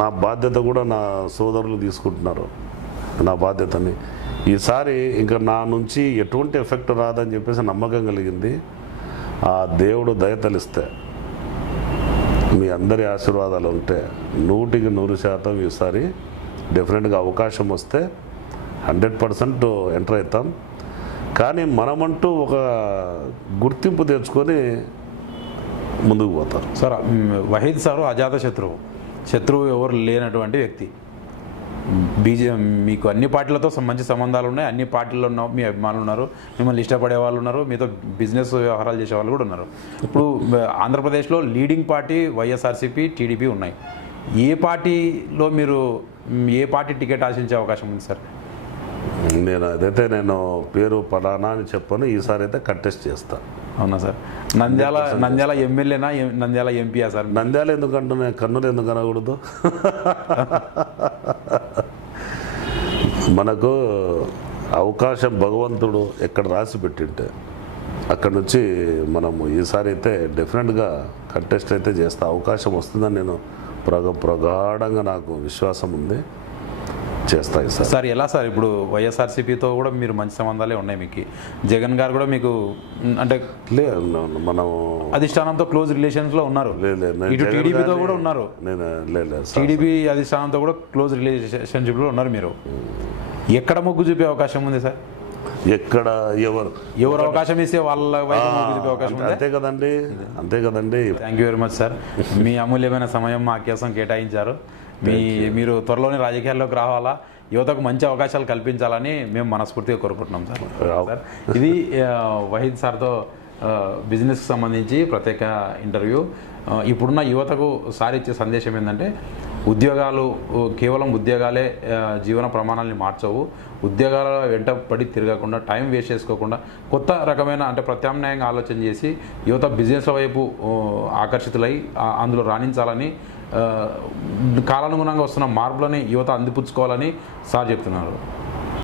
నా బాధ్యత కూడా నా సోదరులు తీసుకుంటున్నారు నా బాధ్యతని. ఈసారి ఇంకా నా నుంచి ఎటువంటి ఎఫెక్ట్ రాదని చెప్పేసి నమ్మకం కలిగింది. ఆ దేవుడు దయ తలిస్తే, మీ అందరి ఆశీర్వాదాలు ఉంటే 100% ఈసారి డెఫినెట్గా అవకాశం వస్తే 100% ఎంటర్ అవుతాం. కానీ మనమంటూ ఒక గుర్తింపు తెచ్చుకొని ముందుకు పోతాం. సార్ వహీద్ సారు అజాత శత్రువు ఎవరు లేనటువంటి వ్యక్తి. మీకు అన్ని పార్టీలతో మంచి సంబంధాలు ఉన్నాయి, అన్ని పార్టీల్లో మీ అభిమానులు ఉన్నారు, మిమ్మల్ని ఇష్టపడే వాళ్ళు ఉన్నారు, మీతో బిజినెస్ వ్యవహారాలు చేసే వాళ్ళు కూడా ఉన్నారు. ఇప్పుడు ఆంధ్రప్రదేశ్లో లీడింగ్ పార్టీ వైఎస్ఆర్సీపీ, టీడీపీ ఉన్నాయి. ఏ పార్టీలో మీరు ఏ పార్టీ టికెట్ ఆశించే అవకాశం ఉంది సార్? నేను పేరు పలానా అని చెప్పను. ఈసారి అయితే కంటెస్ట్ చేస్తా. అవునా సార్? నంద్యాల ఎమ్మెల్యేనా, నంద్యాల ఎంపీయా సార్? నంద్యాల ఎందుకంటున్నా, కర్నూలు ఎందుకు అనకూడదు? మనకు అవకాశం భగవంతుడు ఎక్కడ రాసి పెట్టింటే అక్కడ నుంచి మనము ఈసారి అయితే డెఫినెట్గా కంటెస్ట్ అయితే చేస్తా. అవకాశం వస్తుందని నేను ప్రగాఢంగా నాకు విశ్వాసం ఉంది. చేస్తాయి సార్. ఎలా సార్ ఇప్పుడు వైఎస్ఆర్సీపీతో కూడా మీరు మంచి సంబంధాలే ఉన్నాయి మీకు. జగన్ గారు కూడా మీకు అంటే మనం అధిష్టానంతో క్లోజ్ రిలేషన్స్లో ఉన్నారు. ఇటు టీడీపీతో కూడా ఉన్నారు. టీడీపీ అధిష్టానంతో కూడా క్లోజ్ రిలేషన్షిప్లో ఉన్నారు. మీరు ఎక్కడ మొగ్గు చూపే అవకాశం ఉంది సార్? ఎక్కడ ఎవరు అవకాశం ఇస్తే వాళ్ళ వైపు మొగ్గు చూపే అవకాశం ఉంది. అంతే కదండి. Thank you very much sir. మీ అమూల్యమైన సమయం మా కోసం కేటాయించారు. మీరు త్వరలోనే రాజకీయాల్లోకి రావాలా, యువతకు మంచి అవకాశాలు కల్పించాలని మేము మనస్ఫూర్తిగా కోరుకుంటున్నాం సార్. ఇది వహీద్ సార్తో బిజినెస్కి సంబంధించి ప్రత్యేక ఇంటర్వ్యూ. ఇప్పుడున్న యువతకు సార్ ఇచ్చే సందేశం ఏంటంటే, ఉద్యోగాలు కేవలం ఉద్యోగాలే జీవన ప్రమాణాలని మార్చవు. ఉద్యోగాల వెంట పడి తిరగకుండా, టైం వేస్ట్ చేసుకోకుండా, కొత్త రకమైన అంటే ప్రత్యామ్నాయంగా ఆలోచన చేసి యువత బిజినెస్ల వైపు ఆకర్షితులై అందులో రాణించాలని, కాలానుగుణంగా వస్తున్న మార్పులని యువత అందిపుచ్చుకోవాలని సార్ చెప్తున్నారు.